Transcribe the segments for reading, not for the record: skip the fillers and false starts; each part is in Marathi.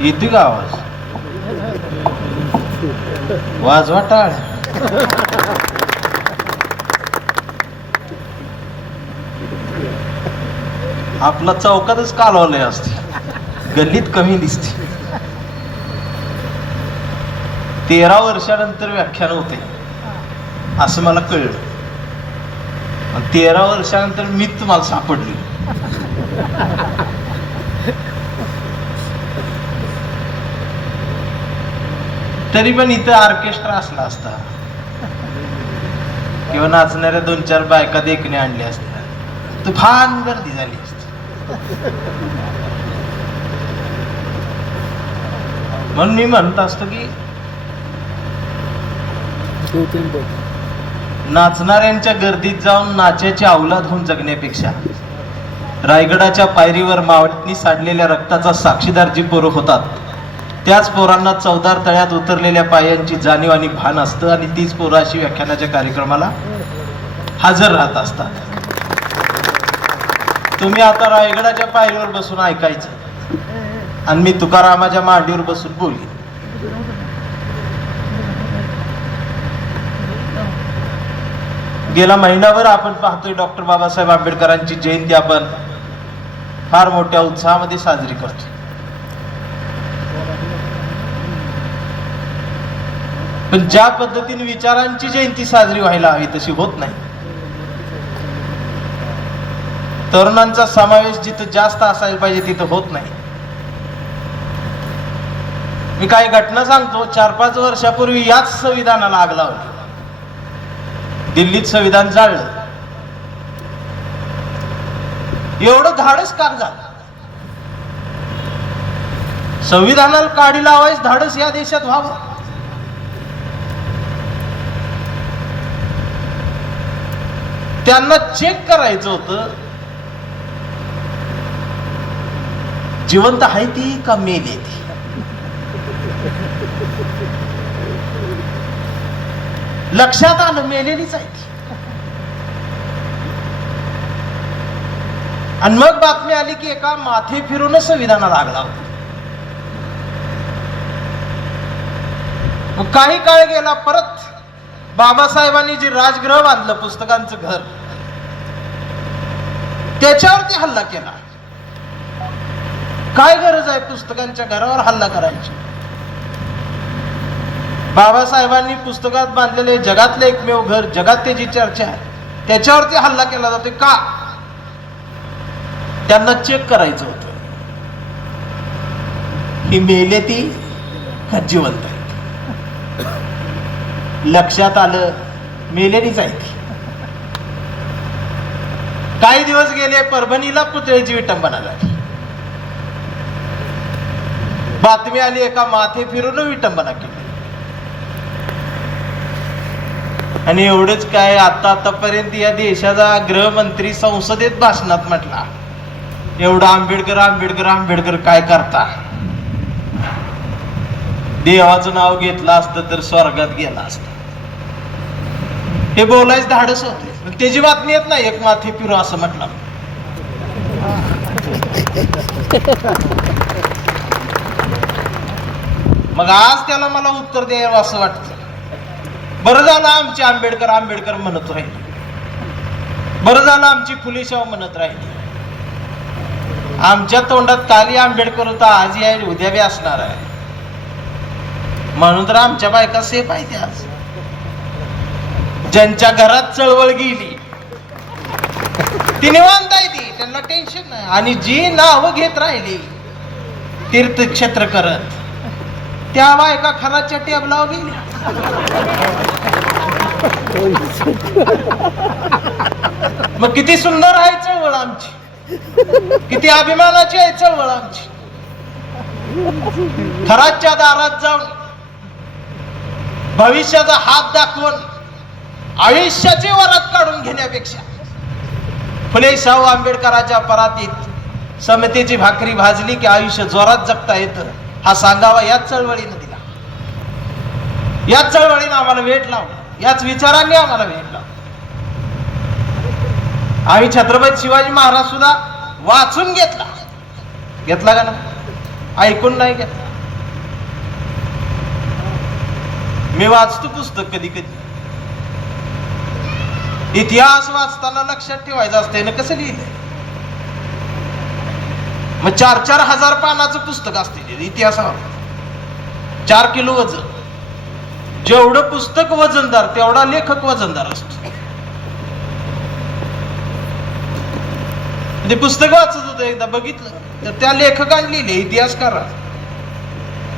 येते का आवाज? वाजवा टाळ. आपला चौकातच कालवलंय असते, गल्लीत कमी दिसते. 13 वर्षानंतर व्याख्यान होते असं मला कळलं. 13 वर्षानंतर मी तुम्हाला सापडली. तरी पण इथं ऑर्केस्ट्रा असला असता किंवा नाचणाऱ्या 2-4 बायका देखणे आणल्या असत्या, तुफान गर्दी झाली असती. म्हणून मी म्हणत असतो की नाचणाऱ्यांच्या गर्दीत जाऊन नाचाची अवलाद होऊन जगण्यापेक्षा रायगडाच्या पायरीवर मावळणी सांडलेल्या रक्ताचा साक्षीदार जी पोरं होतात, त्याच पोरांना चवदार तळ्यात उतरलेल्या पायांची जाणीव आणि भान असतं, आणि तीच पोरं अशी व्याख्यानाच्या कार्यक्रमाला हजर राहत असतात. तुम्ही आता रायगडाच्या पायरीवर बसून ऐकायचं आणि मी तुकारामाच्या मांडीवर बसून बोली. गेला महिनाभर आपण पाहतोय डॉक्टर बाबासाहेब आंबेडकरांची जयंती आपण फार मोठ्या उत्साहामध्ये साजरी करतो. पण ज्या पद्धतीने विचारांची जयंती साजरी व्हायला हवी तशी होत नाही. तरुणांचा समावेश जिथं जास्त असायला पाहिजे तिथं होत नाही. मी काही घटना सांगतो. 4-5 वर्षापूर्वी याच संविधानाला आग लावली. दिल्लीत संविधान जाळलं. एवढं धाडस का झालं? संविधानाला काढी लावायचं धाडस या देशात व्हावं. त्यांना चेक करायचं होतं, जिवंत आहे ती का मेली ती. लक्षात आलं मेलेलीच आहे ती. आणि मग बातमी आली की एका माथे फिरूनच संविधानाला आग लावली. मग काही काळ गेला, परत बाबासाहेबांनी जे राजगृह बांधलं, पुस्तकांचं घर, त्याच्यावरती हल्ला केला. काय गरज आहे पुस्तकांच्या घरावर हल्ला करायची? बाबासाहेबांनी पुस्तकात बांधलेले जगातले एकमेव घर, जगात त्याची चर्चा आहे, त्याच्यावरती हल्ला केला जातोय का? त्यांना चेक करायचं होतं, ही मेले ती का जिवंत आहे. लक्षात आलं मेलेलीच आहे ती. काही दिवस गेले, परभणीला पुतळ्याची विटंबना झाली. बातमी आली एका माथे फिरून विटंबना केली. आणि एवढंच काय, आतापर्यंत या देशाचा गृहमंत्री संसदेत भाषणात म्हटला, एवढं आंबेडकर आंबेडकर आंबेडकर काय करता? देवाचं नाव घेतलं असतं तर स्वर्गात गेला असत. हे बोलायचं धाडस होते. पण त्याची बातमी येत नाही, एक माथे फिरू असं म्हटलं. मग आज त्याला मला उत्तर द्यावं असं वाटतं. बरं झालं आमची आंबेडकर आंबेडकर म्हणत राहिली, बरं झालं आमची फुलेशाव म्हणत राहिली. आमच्या तोंडात काली आंबेडकर होता, आज या उद्या बी असणार आहे. म्हणून तर आमच्या बायका सेफ आहेत आज. ज्यांच्या घरात चळवळ गेली ती निवांत आहे, ती त्यांना टेन्शन नाही. आणि जी नाव घेत राहिली तीर्थक्षेत्र करत, त्या बायका खराच्या टेबलावर गेल्या. मग किती सुंदर आहे चळवळ आमची, किती अभिमानाची आहे चळवळ आमची. खराच्या दारात जाऊन भविष्याचा हात दाखवून आयुष्याची वरात काढून घेण्यापेक्षा फुले शाहू आंबेडकरांच्या परातीत समतेची भाकरी भाजली की आयुष्य जोरात जगता येतं, हा सांगावा याच चळवळीनं दिला. याच चळवळीनं आम्हाला वेठ लावला, याच विचारांनी आम्हाला वेठ लावला. आम्ही छत्रपती शिवाजी महाराज सुद्धा वाचून घेतला का ना, ऐकून नाही घेतला. मी वाचतो पुस्तक कधी कधी. इतिहास वाचताना लक्षात ठेवायचं असते ना कसं लिहिलंय. मग 4-4 हजार पानाचं पुस्तक असते इतिहासावर. 4 किलो वजन. जेवढं पुस्तक वजनदार तेवढा लेखक वजनदार असतो. ते पुस्तक वाचत होतं एकदा बघितलं तर त्या लेखकाने लिहिले इतिहासकारा.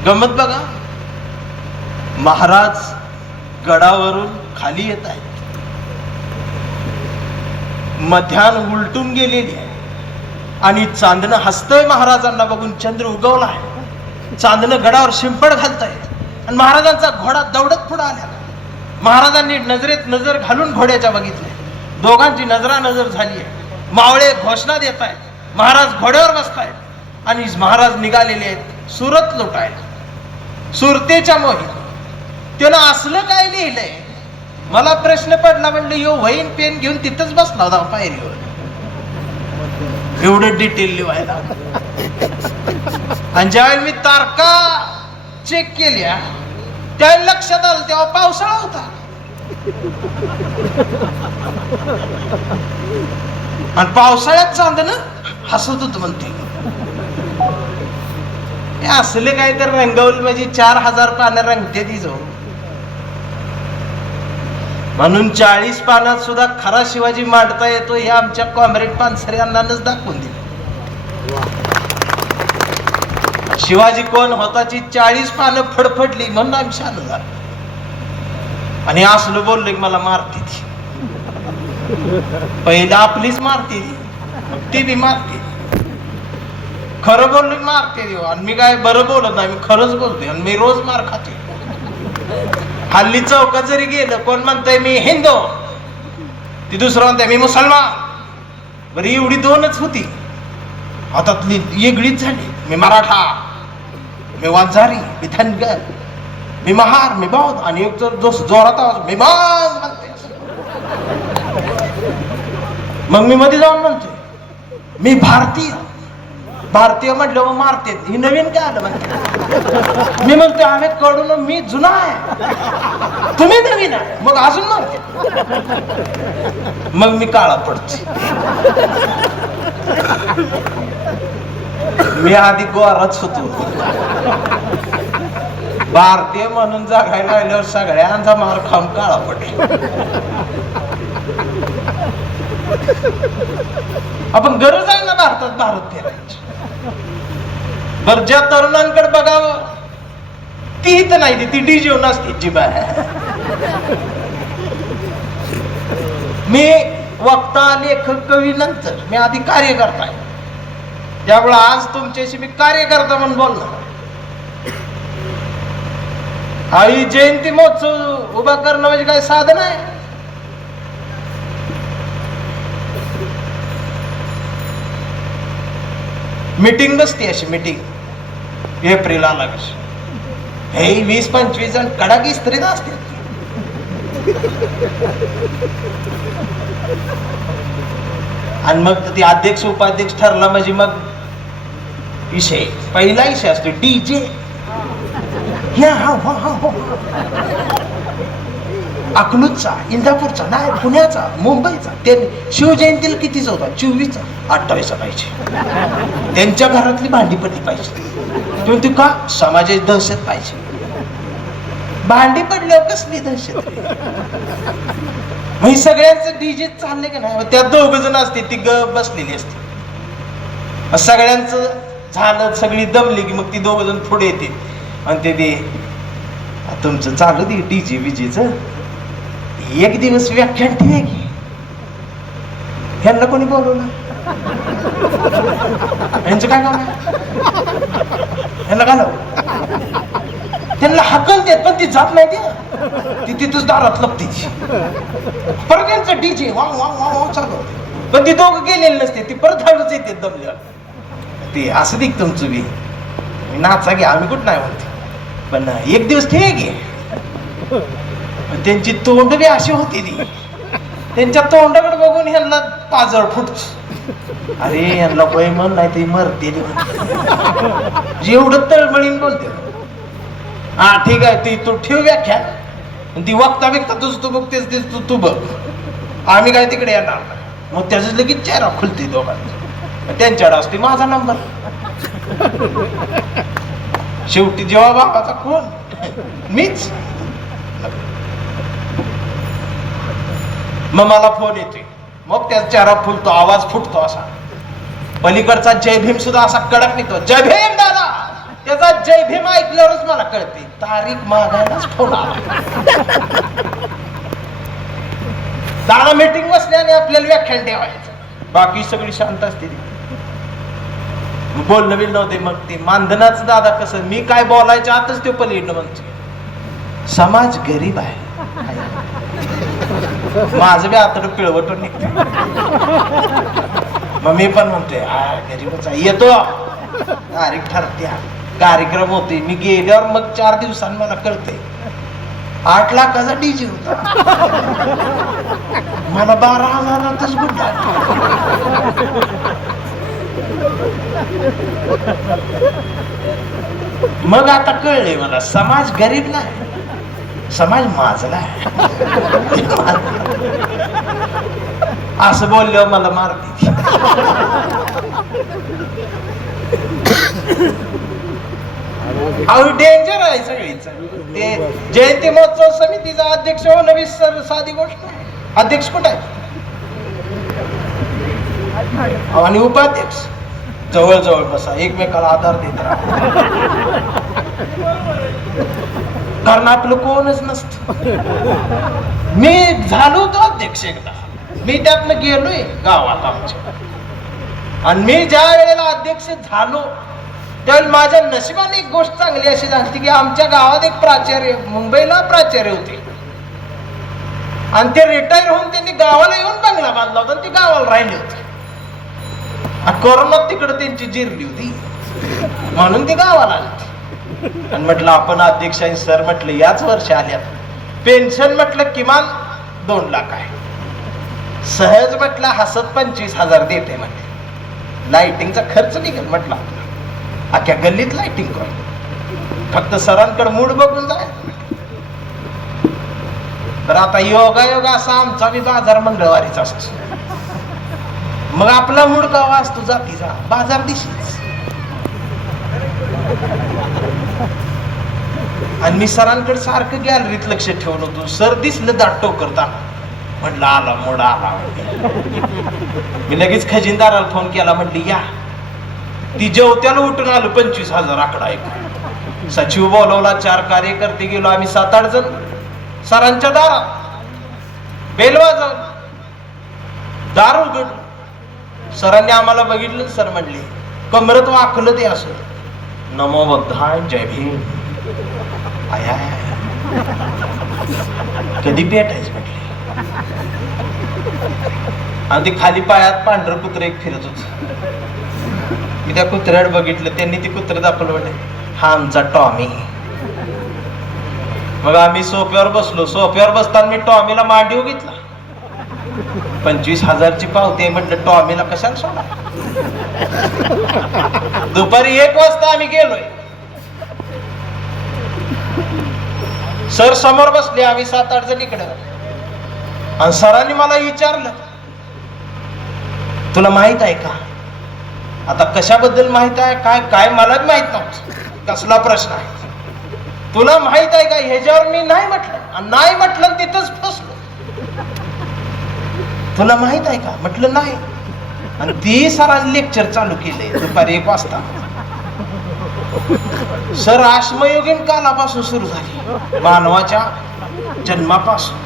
गमत बघा, महाराज गडावरून खाली येत आहेत. मध्यान उलटून गेलेली आहे आणि चांदणं हसतंय महाराजांना बघून. चंद्र उगवला आहे. चांदणं गडावर शिंपड घालतंय आणि महाराजांचा घोडा दौडत पुढे आला. महाराजांनी नजरेत नजर घालून घोड्याच्या बघितले. दोघांची नजरानजर झाली आहे. मावळे घोषणा देत आहेत. महाराज घोड्यावर बसतायत आणि महाराज निघालेले आहेत सुरत लुटायला. सुरतेच्या मोहित. त्यानं असलं काय लिहिलंय. मला प्रश्न पडला, म्हणलं यो वहीन पेन घेऊन तिथंच बसला होता पायरीवर. एवढं डिटेल लिहायला. आणि ज्यावेळी मी तारखा चेक केल्या त्यावेळी लक्षात आलं तेव्हा पावसाळा होता. आणि पावसाळ्यात चांदणं हसत होत म्हणते. असले काय तर रंगवलं म्हणजे 4000 पानं रंगते ती जाऊ. म्हणून 40 पानात सुद्धा खरा शिवाजी मांडता येतो हे आमच्या कॉम्रेड पानसरे यांनाच दाखवून दिले. शिवाजी कोण होताची 40 पानं फडफडली म्हणून आम्ही शान झालो. आणि असलं बोललो की मला मारते ती. पहिला आपलीच मारते ती बी मारते. खरं बोललो की मारते देऊ. आणि मी काय बरं बोलत नाही, मी खरंच बोलते आणि मी रोज मार खाते. हल्ली चौकात जरी गेलं कोण म्हणतंय मी हिंदू, ती दुसरं म्हणतंय मी मुसलमान. बरी एवढी दोनच होती, हातातली वेगळीच झाली. मी मराठा, मी वांजारी, मी धनगर, मी महार, मी बौद्ध. आणि एक जर जोरात आवाज मी बांग म्हणते. मग मी मध्ये जाऊन म्हणतोय मी भारतीय. भारतीय म्हटलं मग मारते. ही नवीन काय आलं म्हणते. मी म्हणतो आम्ही कडून मी जुना आहे, तुम्ही नवीन आहे, मग अजून मारते. मग मी काळा पडते. मी आधी गोराच होतो. भारतीय म्हणून जगायला लागल्यावर सगळ्यांचा मार खाऊन काळा पडला. आपण गरज आहे ना भारतात भारत फिरायची. बर ज्या तरुणांकडे बघावं ती इथं नाही, ती डीजे नसते जी बाय. मी वक्ता, लेखक, कवी नंतर, मी आधी कार्यकर्ता आहे. त्यामुळे आज तुमच्याशी मी कार्यकर्ता म्हणून बोलणार. आई जयंती महोत्सव उभा करणं म्हणजे काय साधन आहे. मीटिंग नसते अशी. मीटिंग एप्रिल आला कशी हे 20-25 जण कडक इस्त्रीत असते. आणि मग ती अध्यक्ष उपाध्यक्ष ठरला म्हणजे मग विषय, पहिला विषय असतो डीजे. अकलूजचा, इंदापूरचा, नाही पुण्याचा, मुंबईचा. ते शिवजयंतीला कितीचा होता? 24चा, 28चा पाहिजे. त्यांच्या घरातली भांडी पडली पाहिजे. तुम्ही का समाजाची दहशत पाहिजे. भांडी पडल्यावर कसली दहशत. मग सगळ्यांचं डीजे चालले का नाही. त्यात 2 जण असते, ती बसलेली असते. सगळ्यांचं झालं, सगळी दमली की मग ती 2 जण पुढे येते आणि ते तुमचं चालू दे डीजे विजेच. एक दिवस व्याख्यान ठेवे की ह्यांना कोणी बोलवलं. यांचं काय काम आहे. ह्यांना घालव. त्यांना हाकल देत पण ती जात नाही. ती तिथंच दारात लपते. परत त्यांचं डीजे वाव वाव वाव चालू. पण ती 2 गेलेली नसते, ती परत हळूच येते दमल्या. ते असं दिख तुमचं बी नाचा घ्या, आम्ही कुठं नाही म्हणते. पण एक दिवस ठेवे घे. त्यांची तोंड बी अशी होती. ती त्यांच्या तोंडाकडे बघून ह्यांना पाजळ फुटच. अरे ह्यांना वय म्हण नाही ती मरते. जेवढं तळमळीन बोलते. हा ठीक आहे, ती तू ठेव व्याख्यान. ती वक्ता बिकता तुझ तू बघतेस ते तू बघ, आम्ही काय तिकडे येणार नाही. मग त्याच लगेच चेहरा खुलते दोघांचा, त्यांच्याकडे असते माझा नंबर. शेवटी जेव्हा बाबाचा कोण मीच, मग मला फोन येतोय, मग त्याचा चेहरा फुलतो, आवाज फुटतो असा. पलीकडचा जय भीम सुद्धा असा कडक निघतो, जय भीम दादा. त्याचा जय भीम ऐकल्यावरच मला कळते तारीख मागायलाच फोन आला. दादा मीटिंग बसल्याने आपल्याला व्याख्यान ठेवायचं, बाकी सगळी शांत असते. बोलणं बिल नव्हते. मग ते मानधनाचं दादा कसं, मी काय बोलायच्या आतच ते पलीकडनं म्हणतो समाज गरीब आहे. माझं बी आता पिळवटून निघते. मग मी पण म्हणतोय गरीबच आहे. येतो तारीख ठरत्या, कार्यक्रम होते. मी गेल्यावर मग 4 दिवसांनी मला कळते 8 लाखाचा डीजे होता, मला 12,000च गुंडा. मग आता कळले मला समाज गरीब नाही, समाज माजला आहे. असं बोलल्यावर मला मारते. डेंजर आहे सगळीच. ते जयंती महोत्सव समितीचा अध्यक्ष होणं बी साधी गोष्ट नाही. अध्यक्ष कुठे आहे आणि उपाध्यक्ष जवळ जवळ बसा, एकमेकाला आधार देत राहा, कारण आपलं कोणच नसत. मी झालो होतो अध्यक्ष एकदा, मी त्यातनं गेलोय गावात आमच्या, आणि मी ज्या वेळेला अध्यक्ष झालो त्यावेळेला माझ्या नशिबाने एक गोष्ट चांगली अशी झाली की आमच्या गावात एक प्राचार्य, मुंबईला प्राचार्य होते, आणि ते रिटायर होऊन त्यांनी गावाला येऊन बंगला बांधला होता, आणि ते गावाला राहिले होते. कोरोनात तिकडे त्यांची जिरली होती म्हणून ते गावाला आले. आणि म्हटलं आपण अध्यक्ष आहे सर, म्हटलं याच वर्षी आल्यात, पेन्शन म्हटलं किमान 2 लाख आहे, सहज म्हटलं हसत 25,000 देते, म्हटलं लाइटिंगचा खर्च निघेल, म्हटलं अख्ख्या गल्लीत लाइटिंग कर, फक्त सरांकडे मूड बघून जाय. तर आता योगा योगा असा आमचा बी बाजार मंगळवारीच असतो. मग आपला मूड गावा असतो जातीचा बाजार दिशीच. आणि मी सरांकडे सारखं गॅलरीत लक्ष ठेवून होतो. सर दिसलं दाटो करताना, म्हटलं आला मोड आला. मी लगेच खजिनदाराला फोन केला, म्हटली या. ती जेवत्याला उठून आलो 25,000 आकडा ऐकून. सचिव बोलवला, 4 कार्यकर्ते गेलो आम्ही 7-8 जण सरांच्या दारात. बेल वाजवली, दार उघड. सरांनी आम्हाला बघितलं. सर म्हणले कमरत वाकलं ते असं, नमो बुद्धाय जय भीम. आया कधी भेटायचं म्हटले. आणि ते खाली पायात पांढरं कुत्र एक फिरत होत. मी त्या कुत्र्याकडे बघितलं, त्यांनी ते कुत्र दाखवलं, म्हणले हा आमचा टॉमी. मग आम्ही सोफ्यावर बसलो. सोफ्यावर बसताना मी टॉमीला मांडीव घेतला. 25,000ची पावती आहे, म्हटलं टॉमीला कशाला सोडा. दुपारी 1 वाजता आम्ही गेलोय. सर समोर बसले, आम्ही 7-8 जण इकडे. आणि सरांनी मला विचारलं तुला माहित आहे का? आता कशाबद्दल माहित आहे काय काय मला माहित नव्हतं. कसला प्रश्न आहे, तुला माहित आहे का? ह्याच्यावर मी नाही म्हटलं, आणि नाही म्हटलं तिथंच फसलो. तुला माहित आहे का? म्हटलं नाही. आणि ती सरांनी लेक्चर चालू केले दुपारी 1 वाजता. सर आश्मयुगीन कालापासून सुरू झाली, मानवाच्या जन्मापासून.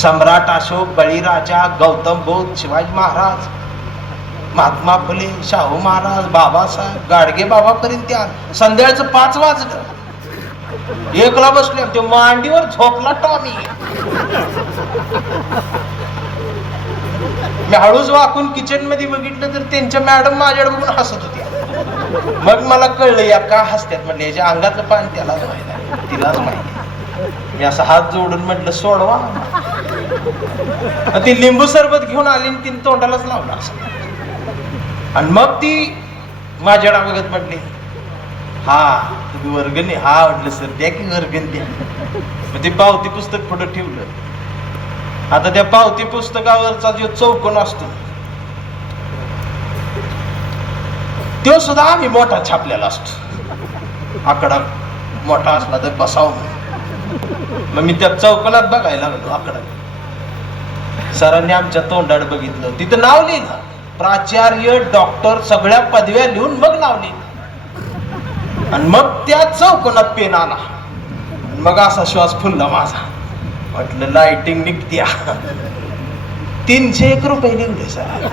सम्राट अशोक, बळीराजा, गौतम बुद्ध, शिवाजी महाराज, महात्मा फुले, शाहू महाराज, बाबासाहेब, गाडगे बाबा पर्यंत संध्याकाळचं 5 वाजलं. 1ला बसले, ते मांडीवर झोपला टॉमी. मी हळूच वाकून किचन मध्ये बघितलं तर त्यांच्या मॅडम माझ्याकडे बघून हसत होत्या. मग मला कळलं या का हसत्यात. म्हटलं याच्या अंगातलं पाणी त्यालाच माहिती आहे, तिलाच माहिती. मी असं हात जोडून म्हटलं सोडवा. ती लिंबू सरबत घेऊन आली आणि तिने तोंडालाच लावला. आणि मग ती माझ्याकडे बघत म्हटली हा तुम्ही वर्गणी, हा म्हटलं सर द्या की वर्गणी द्या. मग ते पावती पुस्तक पुढे ठेवलं. आता त्या पावती पुस्तकावरचा जो चौकोन असतो तो सुद्धा आम्ही मोठा छापलेला असतो. आकडा मोठा असला तर बसावं. मग मी त्या चौकोनात बघायला लागलो आकडा. सरांनी आमच्या तोंडात बघितलं, तिथं नाव लिहिलं प्राचार्य डॉक्टर सगळ्या पदव्या लिहून मग नाव लिहिलं. आणि मग त्या चौकोनात पेन आला. मग असा श्वास फुलला माझा. म्हटलं लाइटिंग निघत्या. 301 रुपये निघले सर.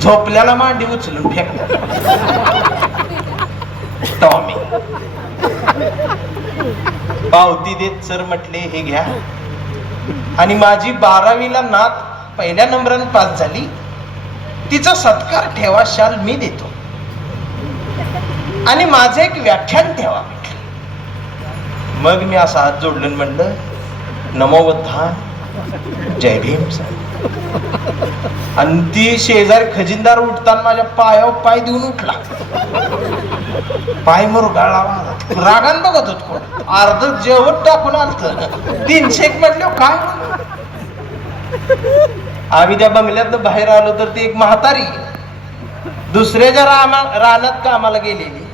झोपल्याला मांडी उचलून फेकल्या. टॉमी पावती देत सर म्हटले हे घ्या. आणि माझी 12वीला नात पहिल्या नंबराने पास झाली, तिचा सत्कार ठेवा, शाल मी देतो. आणि माझं एक व्याख्यान ठेवा. मग मी असा हात जोडलं म्हणलं नमो बुद्धाय, जय भीम सर. आणि ती शेजारी खजिनदार उठताना माझ्या पायावर पाय देऊन उठला. पाय मुरगाळला माझा. रागान बघत होत कोण. अर्ध जेवण टाकून आलत. 301 म्हटलं काय. आम्ही त्या बंगल्यात बाहेर आलो तर ती एक म्हातारी दुसऱ्याच्या रानात कामाला गेलेली,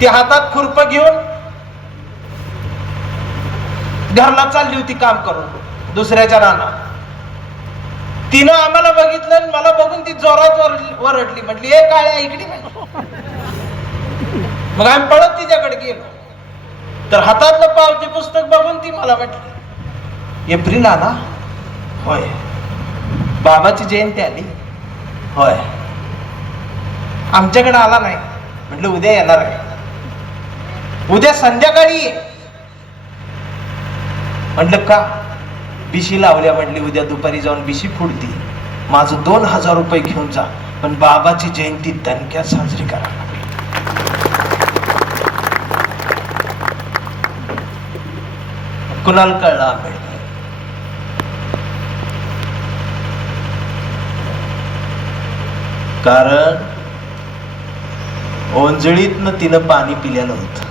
ती हातात खुरप घेऊन घरला चालली होती काम करून दुसऱ्याच्या रानात. तिनं आम्हाला बघितलं आणि मला बघून ती जोरात वरडली. म्हटली हे काय इकडे. मग आम्ही पळत तिच्याकडे गेलो तर हातातलं पावती पुस्तक बघून ती मला म्हटली एप्रिल आला होय, बाबाची जयंती आली होय, आमच्याकडे आला नाही. म्हटलं उद्या येणार आहे, उद्या संध्याकाळी ये. म्हटलं का. बिशी लावल्या. म्हटली उद्या दुपारी जाऊन बिशी फुडती. माझं 2000 रुपये घेऊन जा, पण बाबाची जयंती दणक्यात साजरी करा. कुणाला कळलं आंबेडकर. कारण ओंजळीतनं तिनं पाणी पिलेलं होतं.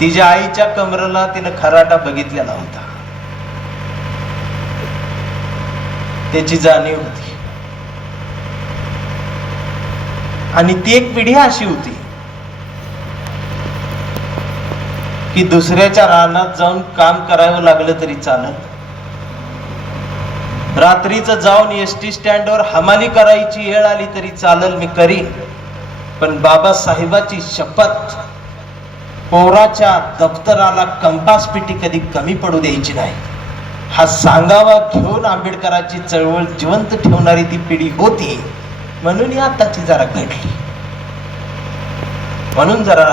तिच्या आईच्या कमरेला तिनं खराटा बघितलेला होता. त्याची जाणीव होती. आणि ती एक पिढी अशी होती की दुसऱ्याच्या रानात जाऊन काम करावं लागलं तरी चालत, रात्रीचं जाऊन एसटी स्टँडवर हमाली करायची वेळ आली तरी चालल, मी करीन. पण बाबासाहेबाची शपथ, पोराच्या दप्तराला कंपास पेटी कधी कमी पडू द्यायची नाही, हा सांगावा घेऊन आंबेडकरांची चळवळ जिवंत ठेवणारी ती पिढी होती. म्हणून आताची जरा घडली. म्हणून जरा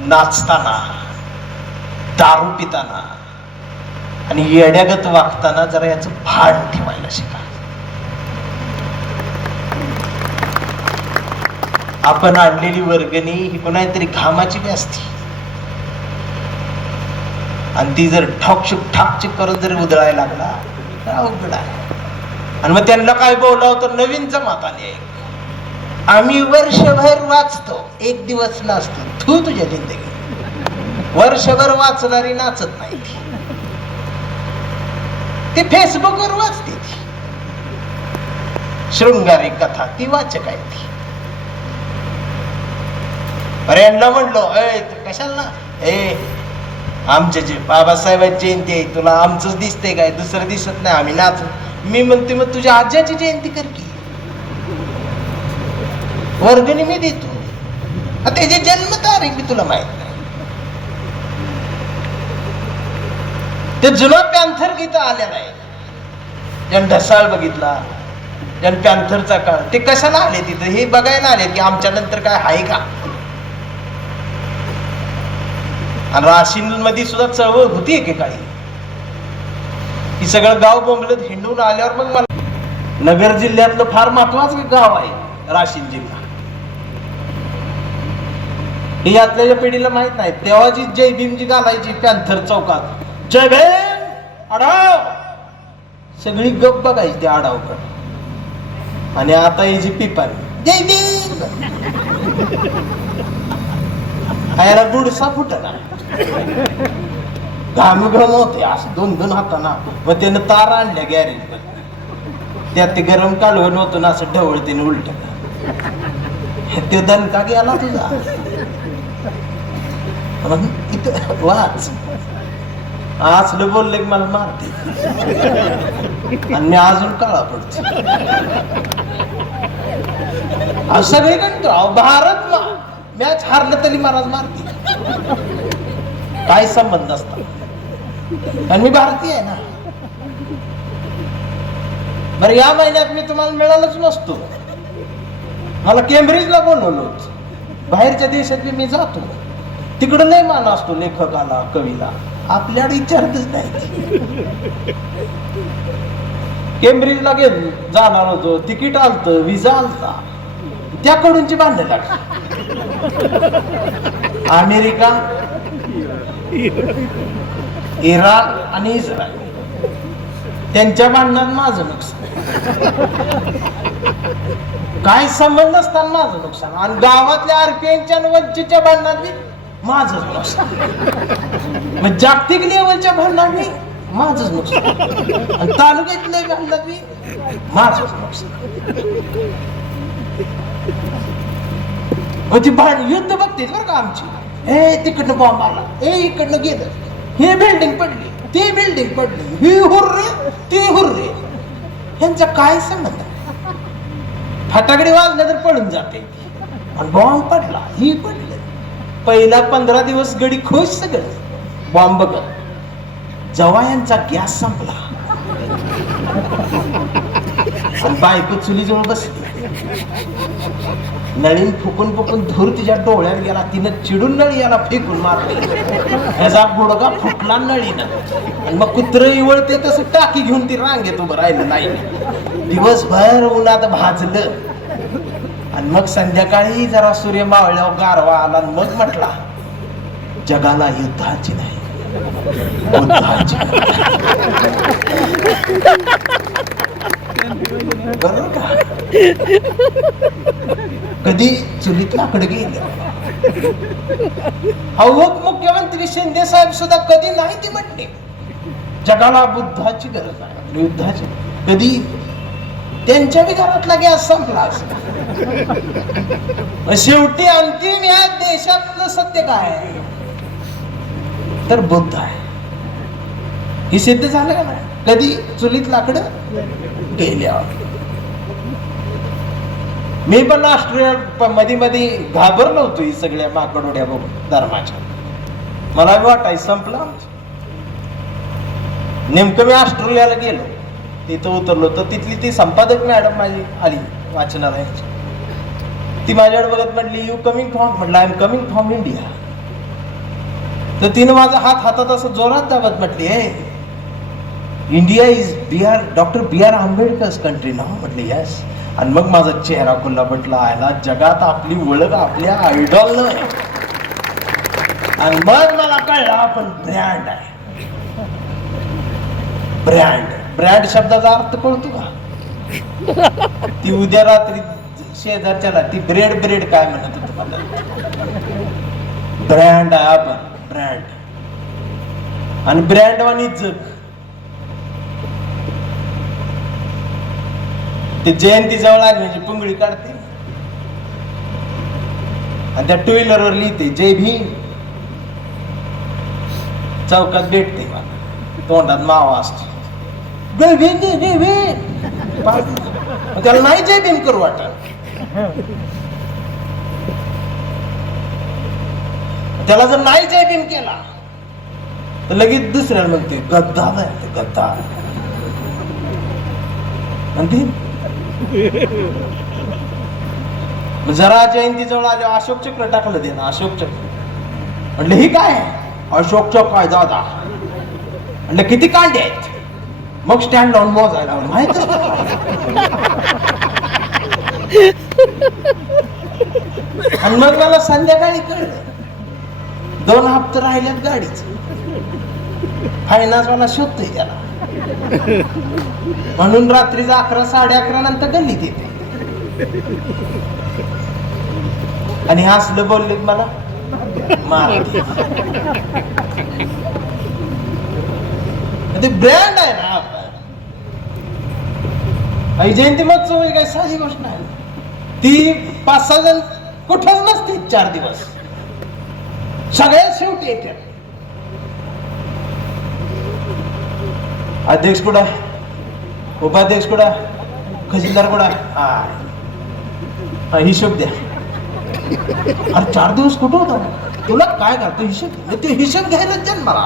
नाचताना, दारू पिताना आणि येड्यागत वागताना जरा याचं भान ठेवायला शिका. आपण आणलेली वर्गणी ही कोणातरी घामाची बी असती आणि ती जर ठॉकशुक ठाकचिक करून जर उधळायला लागला तर अवघड आहे. आणि मग त्यांना काय बोलावं तर नवीन जमात आली आहे. आम्ही वर्षभर वाचतो, एक दिवस नाचतो. तू तुझ्या जिंदगी वर्षभर वाचणारी नाचत नाही. ती फेसबुकवर वाचते. ती शृंगारी कथा ती वाचक आहे. ती यांना म्हणलो कशाला आमच्या जे बाबासाहेबांची जयंती आहे, तुला आमचंच दिसतंय काय, दुसरं दिसत नाही, आम्ही नाचू. मी म्हणते मग तुझ्या आज्याची जयंती कर की, वर्गणी मी देतो. त्याची जन्मतारीख मी तुला माहित नाही. ते जुना पॅन्थर गीत आलेला आहे. ज्यानं ढसाळ बघितला, ज्यानं पॅन्थरचा काळ, ते कशाला आले तिथं हे बघायला आले की आमच्या नंतर काय आहे का. आणि राशीन मध्ये सुद्धा चळवळ होती एकेकाळी. ही सगळं गाव बोंबलत हिंडून आल्यावर मग मला नगर जिल्ह्यातलं फार महत्वाचं गाव आहे राशीन जिल्हा. हे यातल्या पिढीला माहित नाही. तेव्हाची जय भीमजी घालायची पॅन्थर चौकात, जय भीम अडाव सगळी गप बघायची ते आडावकड. आणि आता ही जी पिपारी याला बुडसा फुटला, घाम घम होते असं 2-2 हाताना. मग त्यानं तार आणल्या गॅरेज, त्यात ते गरम कालवण होतं ना असं ढवळतीने उलट. ते दणका गेला तुझा. इथं वाच असलं बोलले की मला मारते आणि मी अजून काळा पडतो. सगळे म्हणतो अहो भारत मॅच हारलं तरी महाराज मारते, काय संबंध असता. आणि मी भारतीय आहे ना. बरं या महिन्यात मी तुम्हाला मिळालंच नसतो. मला केम्ब्रिजला बोलवलं होतं. बाहेरच्या देशात मी जातो, तिकडं नाही मान असतो लेखकाला कवीला, आपल्याकडे विचारतच नाही. केम्ब्रिजला गेलो, जाणार होतो, तिकीट आलत, विजा आलता, त्याकडूनची भांडण लागली. अमेरिका, इराण आणि इस्रायल त्यांच्या भांडणात माझं नुकसान. काय संबंध असताना माझं नुकसान. आणि गावातल्या आरपीएनच्या आणि वंचितच्या भांडणात माझंच नुकसान. मग जागतिक लेवलच्या भांडणात मी माझंच नुकसान. आणि तालुक्यातल्या भांडणात मी माझंच नुकसान. ती युद्ध बघतेच बरं का आमची. हे तिकडनं बॉम्ब आला, हे इकडनं गेलं, हे बिल्डिंग पडली, ती बिल्डिंग पडली, ही हुर्रे ती हुर्रे. यांचा काय संबंध. फटाकडे वाजले तर पडून जाते, आणि बॉम्ब पडला, ही पडलं. पहिला 15 दिवस गडी खुश सगळं बॉम्ब बघत. जेव्हा यांचा गॅस संपला आणि बायको चुलीजवळ बसली, नळीन फुकून फुकून धूर तिच्या डोळ्यात गेला. तिनं चिडून नळी याला फेकून मारली, ह्याचा गुडगा फुटला नळीनं. आणि मग कुत्र इवळते तसं टाकी घेऊन ती रांगेत उभं राहिलं नाही. दिवसभर उन्हात भाजलं. आणि मग संध्याकाळी जरा सूर्य मावळल्यावर गारवा आला. मग म्हटला जगाला युद्धाची नाही, बुद्धाची. बरोबर का. कधी चुलीत लाकडं गेले. मुख्यमंत्री शिंदे साहेब सुद्धा कधी नाही ती म्हटले जगाला बुद्धाची गरज आहे, युद्धाची. कधी त्यांच्या बी घरातला गॅस संपला. शेवटी अंतिम या देशातलं सत्य काय आहे तर बुद्ध आहे. हे सिद्ध झालं का नाही. कधी चुलीत लाकडं गेल्यावर. मी पण ऑस्ट्रेलिया मध्ये घाबरलो होतो ही सगळ्या माकडोड्या बघून धर्माच्या. मला वाटायचं संपला. नेमकं मी ऑस्ट्रेलियाला गेलो, तिथं उतरलो तर तिथली ती संपादक मॅडम माझी आली वाचनालयाची. ती माझ्याकडे बघत म्हटली यू कमिंग फ्रॉम. म्हटलं I am coming from India. तर तिनं माझा हातात असं जोरात दाबत म्हटली हे India is doctor B R Ambedkar's country ना. म्हटलं यस. आणि मग माझा चेहरा खुल्ला म्हटला आयला जगात आपली ओळख आपल्या आयडॉल न. आणि मग मला कळलं आपण ब्रँड आहे. ब्रँड शब्दाचा अर्थ कळतो का. ती उद्या रात्री शेजारच्याला ती ब्रेड काय म्हणत होत मला. ब्रँड आहे आपण, ब्रँड. आणि ब्रँड वाणी जग. ते जयंती जवळ आली म्हणजे पुंगळी काढते आणि त्या 2 व्हीलरवर लिहिते जय भीम. चौकात भेटते मला, तोंडात मावा असतो. जय भीम जय भीम. त्याला नाही जय भीम करू वाटत. त्याला जर नाही जय भीम केला तर लगेच दुसऱ्याला म्हणते गद्दार आहे, गद्दार. जरा जयंती जवळ आले अशोक चक्र टाकलं दे ना. अशोक चक्र म्हटलं ही काय अशोक चक्र काय दादा. म्हटलं किती कांडे आहेत. मग स्टँड लावून मोजायला माहित. आणि मग मला संध्याकाळी कळलं 2 हप्ते राहिल्यात गाडीच. फायनान्स वाला शोधतोय त्याला. म्हणून रात्रीचा 11 11:30 नंतर गल्लीत येते. आणि हसलं बोलले मला मार. ते ब्रँड आहे ना आपला. जयंती महोत्सव काही साधी गोष्ट नाही. ती 5-6 जण कुठंच नसते 4 दिवस. सगळ्यात शेवटी येते. अध्यक्ष कुठं, उपाध्यक्ष कुठं, खजिनदार कुठं, हा हिशोब द्या. अरे 4 दिवस कुठं होता तुला, काय करतो हिशोब. ते हिशोब घ्यायला जन्माला.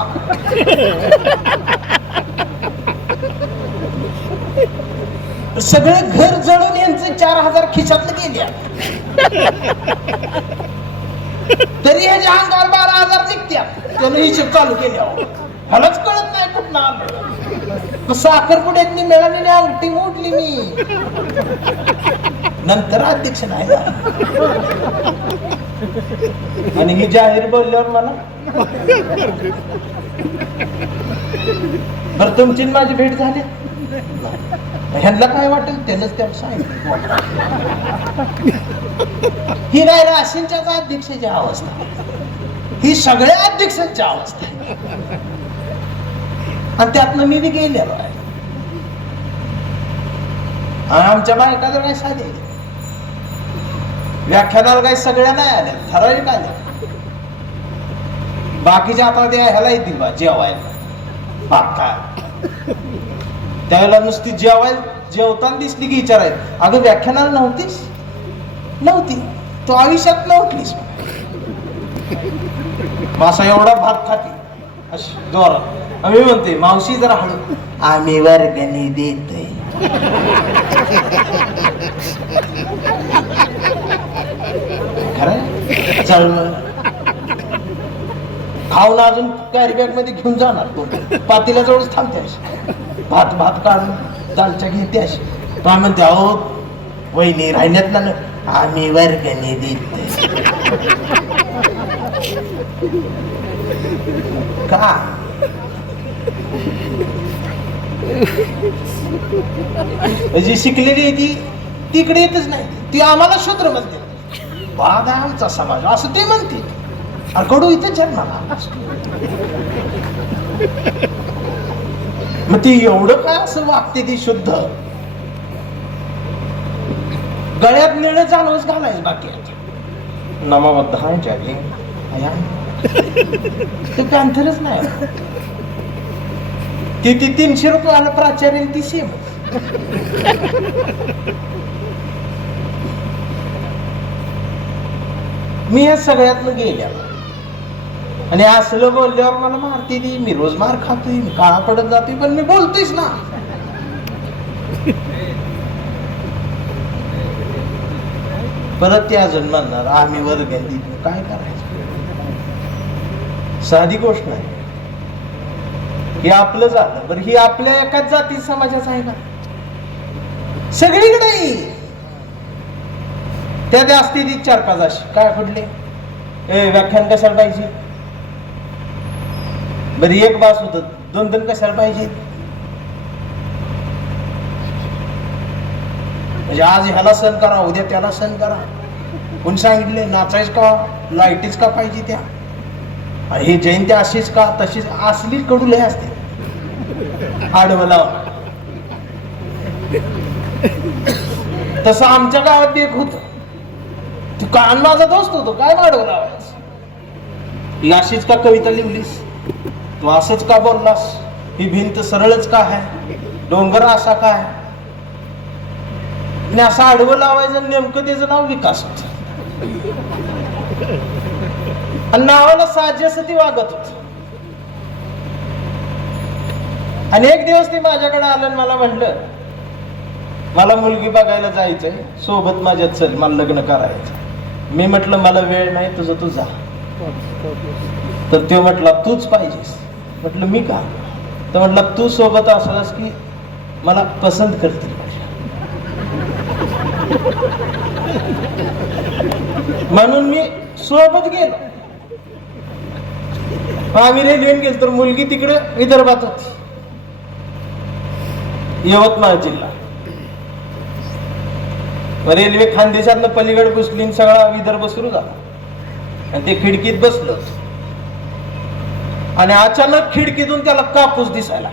सगळे घर जळून यांचे 4,000 खिशातलं गेल्या, तरी ह्याच्या अंगावर 12,000 निघत्या. त्यानं हिशोब चालू केल्यावर मलाच कळत नाही कुठं आलं. साखरपुड्यातली मिळालेली अंगठी मोडली मी. नंतर अध्यक्ष नाही आणि मी जाहीर बोलल्यावर मला बरं तुमची माझी भेट झाली. ह्यांना काय वाटेल त्यानंच त्याला सांगितलं. ही नाही राशींच्या अध्यक्षाची अवस्था, ही सगळ्या अध्यक्षांची अवस्था आहे. आणि त्यातनं मी बी गेलेलो आहे. आमच्या बायका तर काय साधे व्याख्यानाला काही सगळ्या नाही आल्या, ठराविक आल्या. बाकीच्या आता ते ह्याला येतील बा जेवायला. बाका त्यावेळेला नुसती जेवताना दिसली की विचारायला, अगं व्याख्यानाला नव्हतीस. नव्हती, तू आयुष्यात नव्हतीस. मासा एवढा भात खाती अशी जोरात. आम्ही म्हणते मावशी जरा हळू, आम्ही वर्गणी देतोय. खरं चळवळ खाऊन अजून कॅरी बॅग मध्ये घेऊन जाणार. पातीला जवळच थांबते अशी, भात काढून दालच्या घेते अशी. म्हणते अहो वहिनी राहिल्यात ना, आम्ही वर्गणी देतोय. का जी शिकलेली आहे ती तिकडे येतच नाही. ती आम्हाला शूद्र म्हणते. वाद आहे आमचा समाज असं ते म्हणते. कडू इथे जन्माला. मग ती एवढं काय असं वागते ती शुद्ध. गळ्यात निळं चालूच घालायचं बाकी. नमबद्ध जागे ते पॅन्थरच नाही. ती 300 रुपयाला प्राचार्य ती सेम. मी या सगळ्यातनं गेल्या आणि असलं बोलल्यावर मला मारते ती. मी रोज मार खातोय, मी काळा पडत जातोय, पण मी बोलतोयच ना. परत ते अजून म्हणणार आम्ही वर्गणी देतो. काय करायचं, साधी गोष्ट नाही. हे आपलं झालं बरं. ही आपल्या एकाच जाती समाजाचं आहे का, सगळीकडे त्या असते ती 4-5 अशी. काय कुठले व्याख्यान कशाला पाहिजे बरं, एक बास होत, 2 कशाला पाहिजे. म्हणजे आज ह्याला सण करा, उद्या त्याला सण करा. कोण सांगितले नाचायच का, लाईटीच का पाहिजे त्या, हे जयंती अशीच का तशीच. असली कडूले असते आडवला. तसं आमच्या गावात एक होत. तू कान माझा दोस्त होतो, काय वाढव लावायच. ही अशीच का कविता लिहिलीस, तू असंच का बोललास, ही भिंत सरळच का आहे, डोंगर असा काय. आणि असं आडवं लावायचं. नेमकं त्याचं नाव विकास होत. आणि नावाला साजेस ती वागत होत. आणि एक दिवस ती माझ्याकडे आलं आणि मला म्हटलं मला मुलगी बघायला जायचंय, सोबत माझ्यात चल, मला लग्न करायचं. मी म्हटलं मला वेळ नाही, तुझं तू जा. तर तो म्हटला तूच पाहिजेस. म्हटलं मी का. तर म्हटलं तू सोबत असलास की मला पसंत करतील. म्हणून मी सोबत गेलो. आम्ही रेल्वेने गेलो तर मुलगी तिकडे विदर्भात होती. यवतमाळ जिल्हा. रेल्वे खानदेशातनं पलीकडे घुसली आणि सगळा विदर्भ सुरू झाला आणि ते खिडकीत बसलं आणि अचानक खिडकीतून त्याला कापूस दिसायला.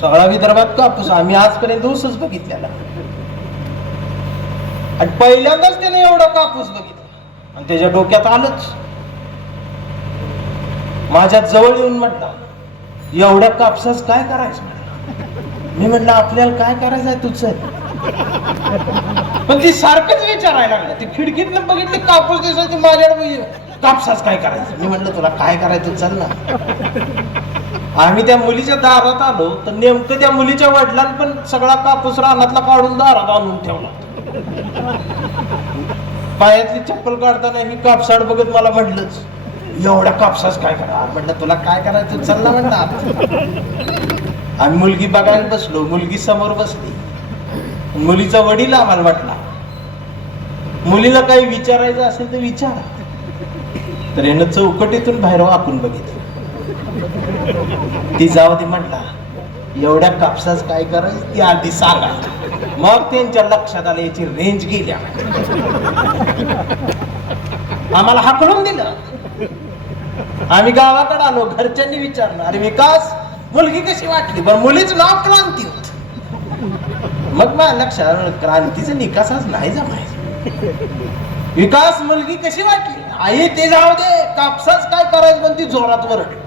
सगळा विदर्भात कापूस, आम्ही आजपर्यंत ऊसच बघितलेला आणि पहिल्यांदाच त्याने एवढा कापूस बघितला आणि त्याच्या डोक्यात आलंच. माझ्या जवळ येऊन म्हटला, एवढ्या कापसाच काय करायचं? मी म्हटलं, आपल्याला काय करायचंय तुझं? पण ती सारखंच विचारायला लागलं. ती खिडकीतनं बघितली कापूस दिसायची, माझ्याकडे कापसाच काय करायचं? मी म्हटलं, तुला काय करायचं चल ना. आम्ही त्या मुलीच्या दारात आलो तर नेमकं त्या मुलीच्या वडिलांनी पण सगळा कापूस रानातला काढून दारात आणून ठेवला. पायातली चप्पल काढताना ही कापसाड बघत मला म्हटलंच, एवढ्या कापसाच काय करा? म्हटलं, तुला काय करायचं चल ना म्हटलं. आम्ही मुलगी बघायला बसलो, मुलगी समोर बसली. मुलीचा वडील आम्हाला वाटला, मुलीला काही विचारायचं असेल तर विचारा. तर यानं चौकटीतून बाहेर वाकून बघितलं. ती जाऊ दे म्हटला, एवढ्या कापसाच काय करायचं ती आधी सांगा. मग त्यांच्या लक्षात आलं याची रेंज गेल्या. आम्हाला हाकलून दिलं. आम्ही गावाकडे आलो. घरच्यांनी विचारलं, अरे विकास, मुलगी कशी वाटली? बरं, मुलीचं नाव क्रांती होत. मग माझ्या लक्षात, क्रांतीचं निकासच नाही जमायचं. विकास, मुलगी कशी वाटली? आई, ते जाऊ दे, कापसाच काय करायचं? पण ती जोरात वरडली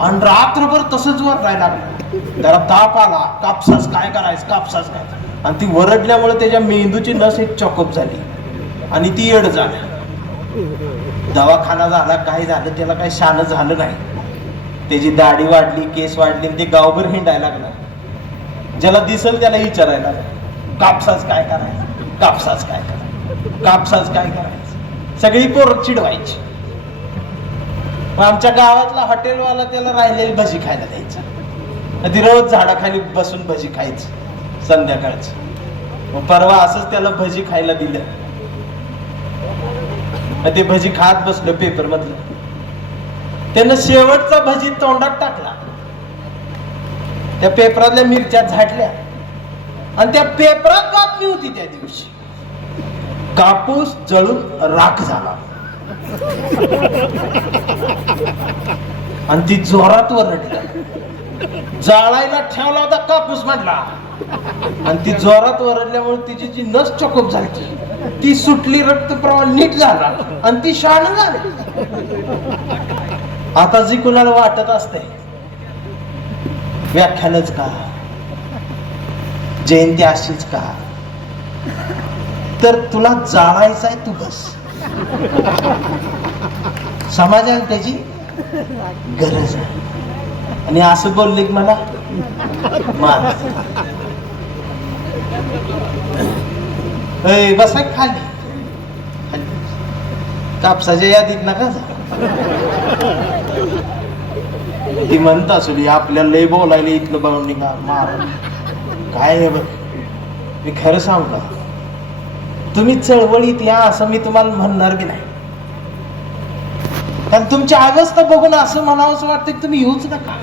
आणि रात्रभर तसंच वरडायला लागली. त्याला ताप आला, कापसाच काय करायचं, कापसाच काय? आणि ती वरडल्यामुळे त्याच्या मेंदूची नस एक चॉकअप झाली आणि ती येड झाली. दवाखाना झाला, काय झालं त्याला काही शान झालं नाही. त्याची दाढी वाढली, केस वाढली, ते गावभर हिंडायला लागला. ज्याला दिसल त्याला विचारायला, कापसाच काय करायचं, कापसाच काय करायचं, कापसाच काय करायचं? सगळी पोरं चिडवायची. आमच्या गावातला हॉटेलवाला त्याला राहिलेली भजी खायला द्यायचा. ती रोज झाडाखाली बसून भजी खायची संध्याकाळची. मग परवा असंच त्याला भजी खायला दिलं. ते भजी खात बसलं पेपर मधलं. त्यानं शेवटचा भजी तोंडात टाकला. त्या पेपरातल्या मिरच्या झाडल्या आणि त्या पेपरात बातमी होती त्या दिवशी, कापूस जळून राख झाला. आणि ती जोरात वरडली. जाळायला ठेवला होता कापूस म्हटला आणि ती जोरात वरडल्यामुळे तिची जी नस चॉकअप झाली ती सुटली, रक्तप्रवाह नीट झाला आणि ती शान झाली. आता जी कुणाला वाटत असते व्याख्यानच का, जयंती अशीच का, तर तुला जाळायचंय तू बस. समाजाला त्याची गरज आहे. आणि असं बोलले की मला मार. बसा खाली, कापसाच्या यादीत नका जा. ती म्हणत असली आपल्याला लय बोलायला इथलं बाउंडी का मार काय आहे बघ. मी खरं सांगू का, तुम्ही चळवळीत या असं मी तुम्हाला म्हणणार बी नाही. कारण तुमची अवस्था बघून असं म्हणावंच वाटतं की तुम्ही येऊच नका.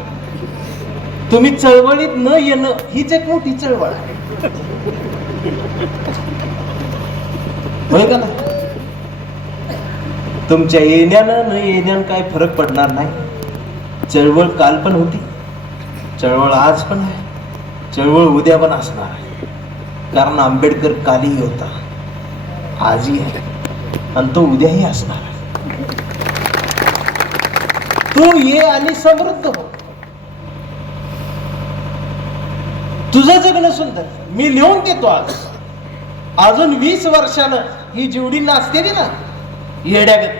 तुम्ही चळवळीत न येणं हीच एक मोठी चळवळ आहे, होय का ना? तुमच्या येण्यानं न येण्यानं काय फरक पडणार नाही. चळवळ काल पण होती, चळवळ आज पण आहे, चळवळ उद्या पण असणार आहे. कारण आंबेडकर कालही होता, आजही आहे आणि तो उद्याही असणार आहे. तू ये आणि समृद्ध हो. तुझं जगणं सुंदर. मी लिहून देतो आज. अजून 20 वर्षानं ही जेवढी नाचतेली ना येड्यागत,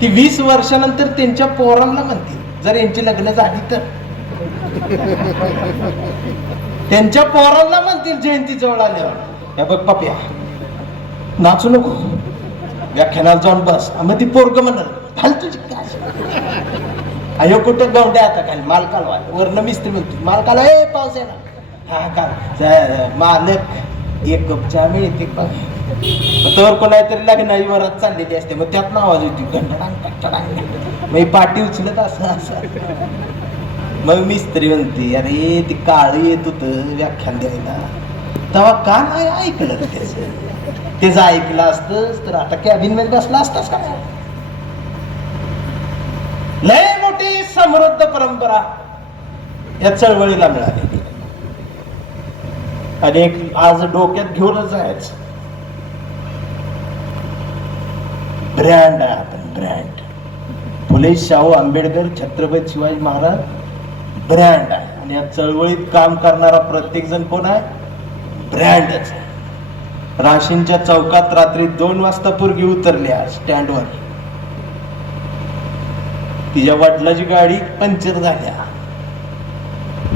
ती 20 वर्षानंतर त्यांच्या पोरांना म्हणतील, जर यांची लग्न झाली तर त्यांच्या पोरांना म्हणतील जयंती जवळ आल्यावर, हे बघ पप्या नाचू नको, व्याख्यानाला जाऊन बस. मग ती पोरग म्हणणार, घाल तुझी अयो कुठं गवड्या आता काय माल कालवा. वर्ण मिस्त्री म्हणतो माल कालवा, ए पाऊस आहे ना, हा का मालक एक कप चहा मिळते तर कोणातरी लग्नाची वरात चाललेली असते, मग त्यात आवाज होती घंटाडांग. मग पाठी उचलत असं असं मग मिस्त्री म्हणते अरे ती काळी येत होत व्याख्यान द्यायला तेव्हा का नाही ऐकलं त्याचं ऐकलं असतंच तर आता कॅबिन मध्ये बसला असताच का. लय मोठी समृद्ध परंपरा या चळवळीला मिळाली आणि एक आज डोक्यात घेऊनच जायचं ब्रँड आहे आपण ब्रँड. फुले शाहू आंबेडकर छत्रपती शिवाजी महाराज ब्रँड आहे आणि या चळवळीत काम करणारा प्रत्येक जण कोण आहे ब्रँडच. राशींच्या चौकात रात्री 2 वाजता पोरगी उतरल्या स्टँडवर तिच्या वडिलाची गाडी पंक्चर झाल्या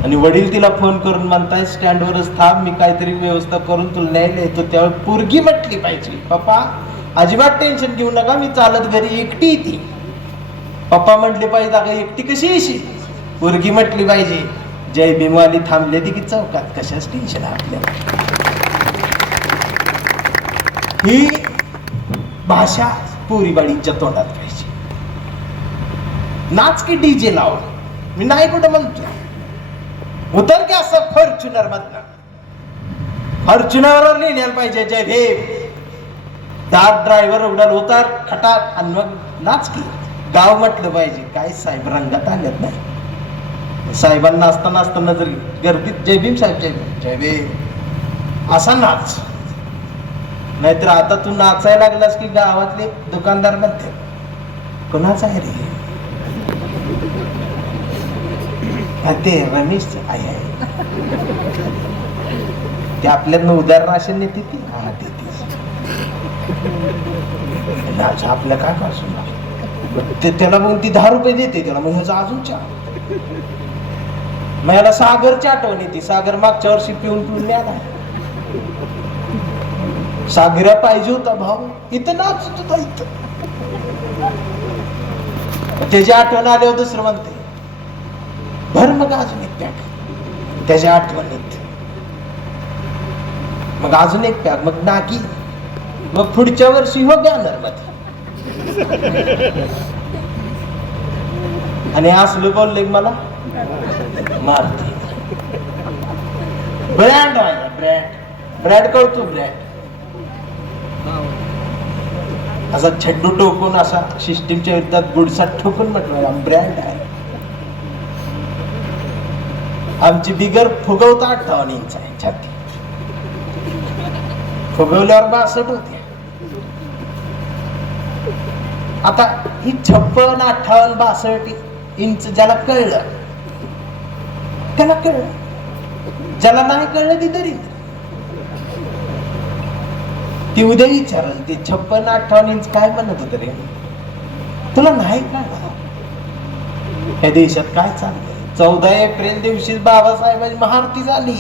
आणि वडील तिला फोन करून म्हणताय स्टँडवरच थांब मी काहीतरी व्यवस्था करून तुला न्यायला येतो. त्यावेळी पोरगी म्हटली पाहिजे पप्पा अजिबात टेन्शन घेऊ नका मी चालत घरी एकटी येते. पप्पा म्हटले पाहिजे अगं एकटी कशी येशील. पोरगी म्हटली पाहिजे जय भीमवाली थांबले ती की चौकात कशाच टेन्शन आपल्याला. ही भाषा पोरीबाळींच्या तोंडात पाहिजे. नाच की डीजे लाव मी नाही कुठं म्हणतो उतर की असं फॉर्च्युनर मधनं फॉर्च्युनर लिहिण्याला पाहिजे जय भीम. दार ड्रायव्हर उडाल उतार खटात आणि मग नाच की. गाव म्हटलं पाहिजे काय साहेब रंगात आल्यात नाही. साहेबांना असताना असताना जर गर्दीत जय भीम साहेब जय भीम जय भीम असा नाच. नाहीतर आता तू नाचायला लागलास की गावातले दुकानदार म्हणते कोणाचा आहे रे ते रमेश आहे ते आपल्याला उदाहरण असे नेते ती हा देते आपल्या काय पासून ते त्याला मग ती 10 रुपये देते त्याला मग ह्याचा अजून चहा. मग याला सागरची आठवण येते. सागर मागच्या वर्षी पिऊन पिऊन आला. सागऱ्या पाहिजे होता भाऊ इथं नाचत होता इथं. त्याची आठवण आल्यावर दुसरं म्हणते भर मग अजून एक पॅक त्याच्या आठवणीत मग अजून एक पॅक मग नाकी मग पुढच्या वर्षी हो बॅनर मध्ये. आणि असलं बोलले मला मारते. ब्रँड आहे ब्रँड ब्रँड कळतो ब्रँड. असा छड्डू टोकून असा सिस्टीमच्या विरुद्धात गुडसा ठोकून म्हटलं ब्रँड आहे. आमची बिगर फुगवता 58 इंच आहे छाती. फुगवल्यावर 62 होते. आता ही 56, 58, 62 इंच ज्याला कळलं त्याला कळलं. ज्याला नाही कळलं ती तरी ती उद्या विचारल ते 56, 58 इंच काय म्हणत होत रे तुला नाही कळलं. या देशात काय चाललंय. 14 एप्रिल दिवशी बाबासाहेबांची महाआरती झाली.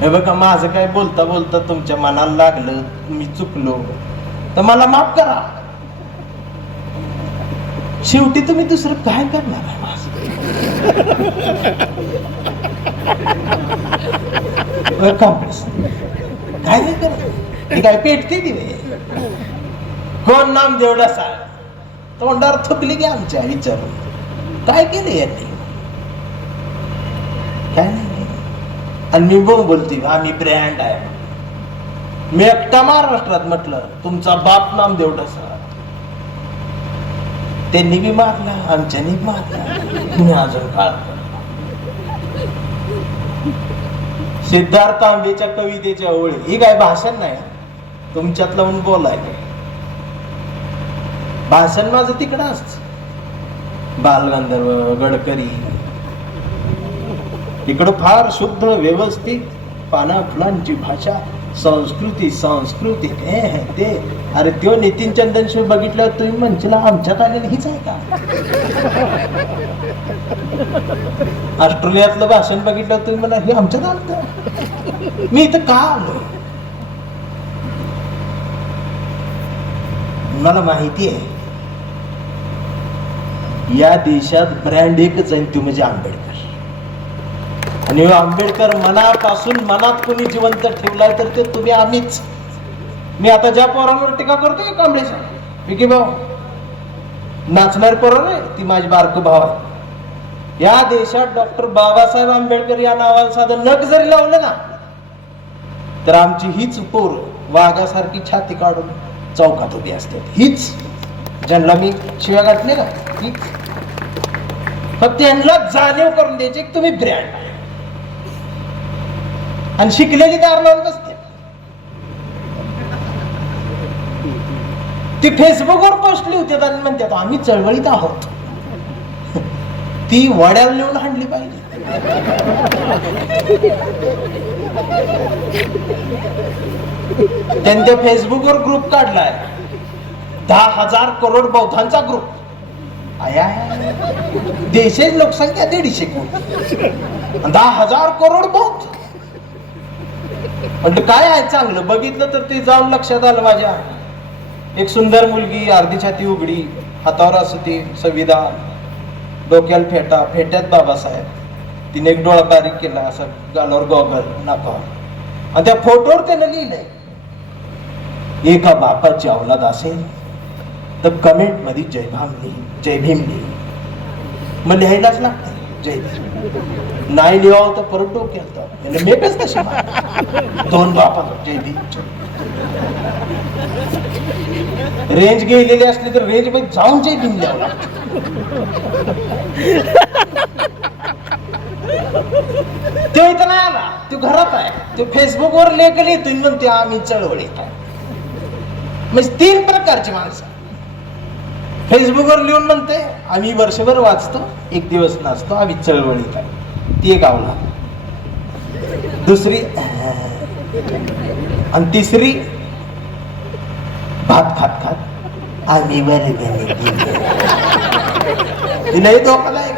हे बघा माझं काय बोलता बोलता तुमच्या मनाला लागलं मी चुकलो तर मला माफ करा. शेवटी तुम्ही दुसरं काय करणार आहे माझं काय नाही करत. हे काय पेटते दिवे कोण नामदेव डसा तोंडावर थुकली की आमच्या विचारून काय केलं यांनी काय नाही. आणि मी बोलते आम्ही ब्रँड आहे. मी एकटा महाराष्ट्रात म्हटलं तुमचा बाप नामदेव डसा त्यांनी बी मारला आमच्यानी मारला मी अजून काळ. सिद्धार्थ आंबेच्या कवितेच्या ओळी ही काय भाषण नाही तुमच्यात लावून बोलायचं. भाषण माझं तिकडं असत बालगंधर्व गडकरी इकडं फार शुद्ध व्यवस्थित पाना फुलांची भाषा संस्कृती सांस्कृतिक हे ते. अरे त्यो नितीन चंदन शिव बघितल्यावर तुम्ही म्हणशील आमच्यात आलेलं हीच आहे का. ऑस्ट्रेलियातलं भाषण बघितल्यावर तुम्ही म्हणा हे आमच्यात आलं मी इथं का आलो. मला माहिती आहे या देशात ब्रँड एकच आहे तो म्हणजे आंबेडकर. आणि आंबेडकर मनापासून मनात कोणी जिवंत ठेवलाय तर ते तुम्ही आम्हीच. मी आता ज्या पोरांवर टीका करतोय कांबळेचा विकी भाऊ नाचणार पोरं रे, ती माझी बारक भाव आहे. या देशात डॉक्टर बाबासाहेब आंबेडकर या नावाला साधं नख जरी लावलं ना तर आमची हीच पोर वाघासारखी छाती काढून चौकात उभी असते. हीच ज्यांना मी शिव्या गाठले ना, हीच. फक्त यांना जाणीव करून द्यायची की तुम्ही ब्रँड आहे. आणि शिकलेली दार लावून बसते. ती फेसबुकवर पोस्ट लिहितात आणि म्हणतात आम्ही चळवळीत आहोत. ती वड्याला नेऊन हाणली पाहिजे. त्यांच्या फेसबुकवर ग्रुप काढलाय 10,000 करोड बौद्धांचा ग्रुप. आया देशाची लोकसंख्या 150 कोटी, 10,000 करोड बौद्ध. म्हणजे काय आहे चांगलं बघितलं तर ते जाऊन लक्षात आलं माझ्या. एक सुंदर मुलगी, अर्धी छाती उघडी, हातावर असते संविधान, डोक्याला फेटा, फेट्यात बाबासाहेब. तिने एक डोळा बारीक केला, असं गालावर गॉगल, नाकावर. आणि त्या फोटोवर त्यानं लिहिलंय एका बापाची औलाद असेल तर कमेंट मध्ये जय भीम लिही. मग लिहायलाच लागते जय भीम. नाही लिहावं तर परत डोक्यात मेकच कशी 2 बापा जय भीम. रेंज गेलेली असली तर रेंज मध्ये जाऊन जय भीम लिहावं लागतं. तो इथं नाही आला, तो घरात आहे. तो फेसबुकवर लेख लिहितोय म्हणते आम्ही चळवळीत आहे. म्हणजे 3 प्रकारची माणसं. फेसबुकवर लिहून म्हणते आम्ही वर्षभर वाचतो, 1 दिवस नाचतो, आम्ही चळवळीत आहे. ती एक आवला. दुसरी आणि तिसरी भात खात खात आम्ही बरे तिलाही धोकादायक.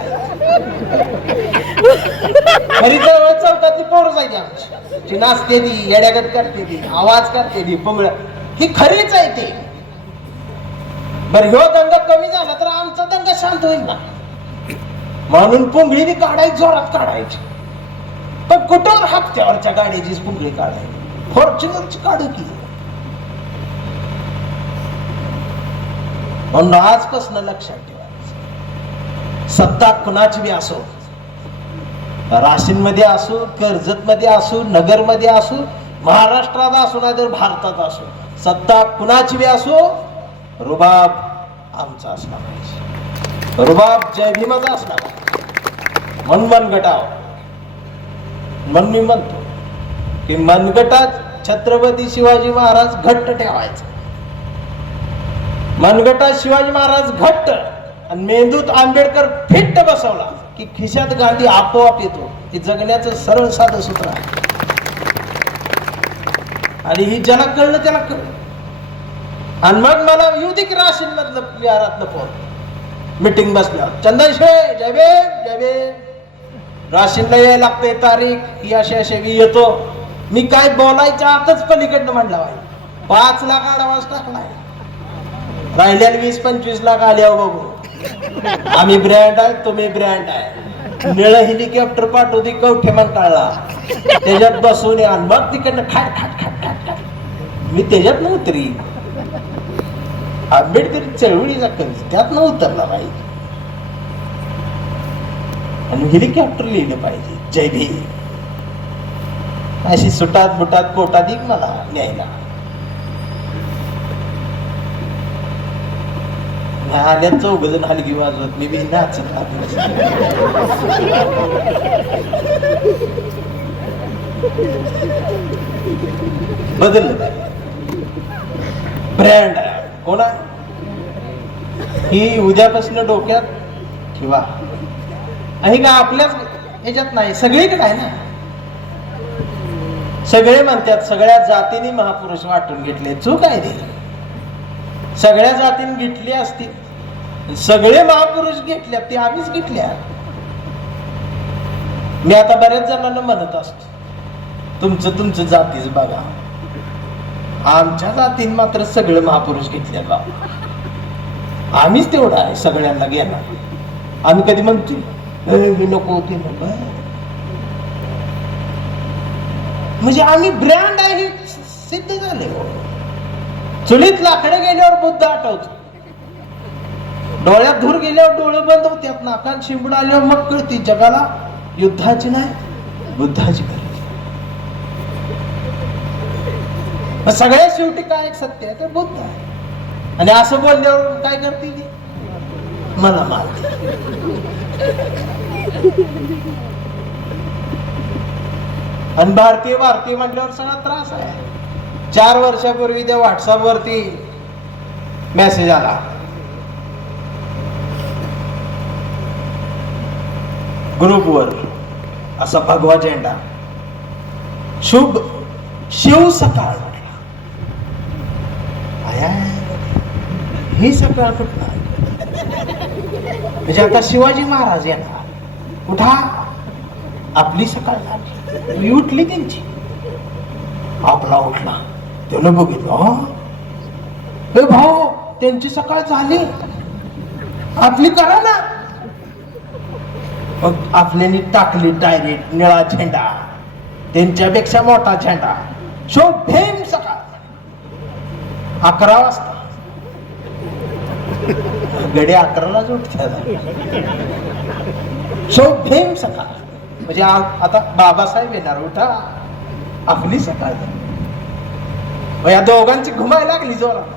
खरी चळवळ चौकातली पोरं जायची आमची. ती नाचते, ती येड्यागत करते, ती आवाज करते, ती पुंगळ. ही खरीच आहे ती. बर ह्यो दंग कमी झाला तर आमचा दंग शांत होईल ना. म्हणून पुंगळी काढायची, जोरात काढायची. पण कुठं हप्त्यावरच्या गाडीची पुंगळी काढायची, फॉर्च्युनरची काढू की. म्हणून आजपासून लक्षात ठेवायचं, सत्ता कुणाची बी असो, राशीन मध्ये असो, कर्जत मध्ये असो, नगर मध्ये असो, महाराष्ट्रात असो नाही तर भारतात असो, सत्ता कुणाची बी असो, रुबाब आमचा असला पाहिजे. रुबाब जय भीमाचा असला पाहिजे. म्हणून मनगटाव. म्हणून मी म्हणतो की मनगटात छत्रपती शिवाजी महाराज घट्ट ठेवायचं. मनगटात शिवाजी महाराज घट्ट आणि मेंदूत आंबेडकर फिट्ट बसवला की खिशात गांधी आपोआप येतो. हे जगण्याचं सरळ साधं सूत्र आहे. आणि ही ज्याला कळलं त्याला कळलं. आणि मग मला येऊ दे की राशीन मधलं विहारातलं फोन, मीटिंग बसल्यावर चंदनशिवाय जय भीम जय भीम. राशीनला यायला लागते तारीख, ही अशी अशी येतो. मी काय बोलायच्या आतच पलीकडनं म्हणला 5 लाख आडवास टाकलाय. राहिलेले 20-25 लाख आल्यावर बघू. आम्ही ब्रँड आहे, तुम्ही ब्रँड आहे. निळ हेलिकॉप्टर पाठवते कवठेमान काढला, त्याच्यात बसून या. मग तिकडनं खाट खाट खाट खाट खाट. मी त्याच्यात नव्हतरी. आंबेडकरी चळवळीचा कवी त्यात न उतरला पाहिजे. आणि हेलिकॉप्टर लिहिलं पाहिजे जय भीम. अशी सुटात बुटात पोटात एक मला न्यायला आल्या. 4 जण हलगी वाजवत मी बी नाचत बदललं काय. ब्रँड कोणा ही उद्यापासून डोक्यात ठेवा. आणि का आपल्याच ह्याच्यात नाही, सगळीकडे आहे ना. सगळे म्हणतात सगळ्या जातीने महापुरुष वाटून घेतले. चूक आहे ते. सगळ्या जातीने घेतली असतील, सगळे महापुरुष घेतल्या, ते आम्हीच घेतल्या. मी आता बऱ्याच जणांना म्हणत असतो तुमचं तुमचं जातीच बघा. आमच्या जातीन मात्र सगळे महापुरुष घेतले बा. आम्हीच तेवढं आहे सगळ्यांना घेणार. आम्ही कधी म्हणतो नको ते नको. म्हणजे आम्ही ब्रँड आहे हे सिद्ध झाले. चुलीत लाकडं गेल्यावर बुद्ध आठवतो. डोळ्यात धूर गेल्यावर डोळे बंद होत्यात, नाकात शिंबड आल्यावर मग कळती जगाला युद्धाची नाही बुद्धाची गरज. सगळ्यात शेवटी काय एक सत्य आहे, ते बुद्ध आहे. आणि असं बोलल्यावर काय करते ती मला मारते. आणि भारतीय म्हटल्यावर सगळा त्रास आहे. 4 वर्षापूर्वी त्या व्हॉट्सअप वरती मेसेज आला, ग्रुपवर असा भगवा झेंडा, शुभ शिव सकाळ. ही सकाळ कुठला? म्हणजे आता शिवाजी महाराज येणार, उठा आपली सकाळ झाली. उठली त्यांची, आपला उठला. त्यानं बघितलं, हे भाऊ त्यांची सकाळ झाली, आपली करा ना. मग आपल्यानी टाकली डायरेक्ट निळा झेंडा, त्यांच्यापेक्षा मोठा झेंडा, शोभेम सकाळ. 11 वाजता गडे 11लाच उठतात. शोभेम सकाळ म्हणजे आता बाबासाहेब येणार, उठा आपली सकाळ. या दोघांची घुमायला लागली जोरात.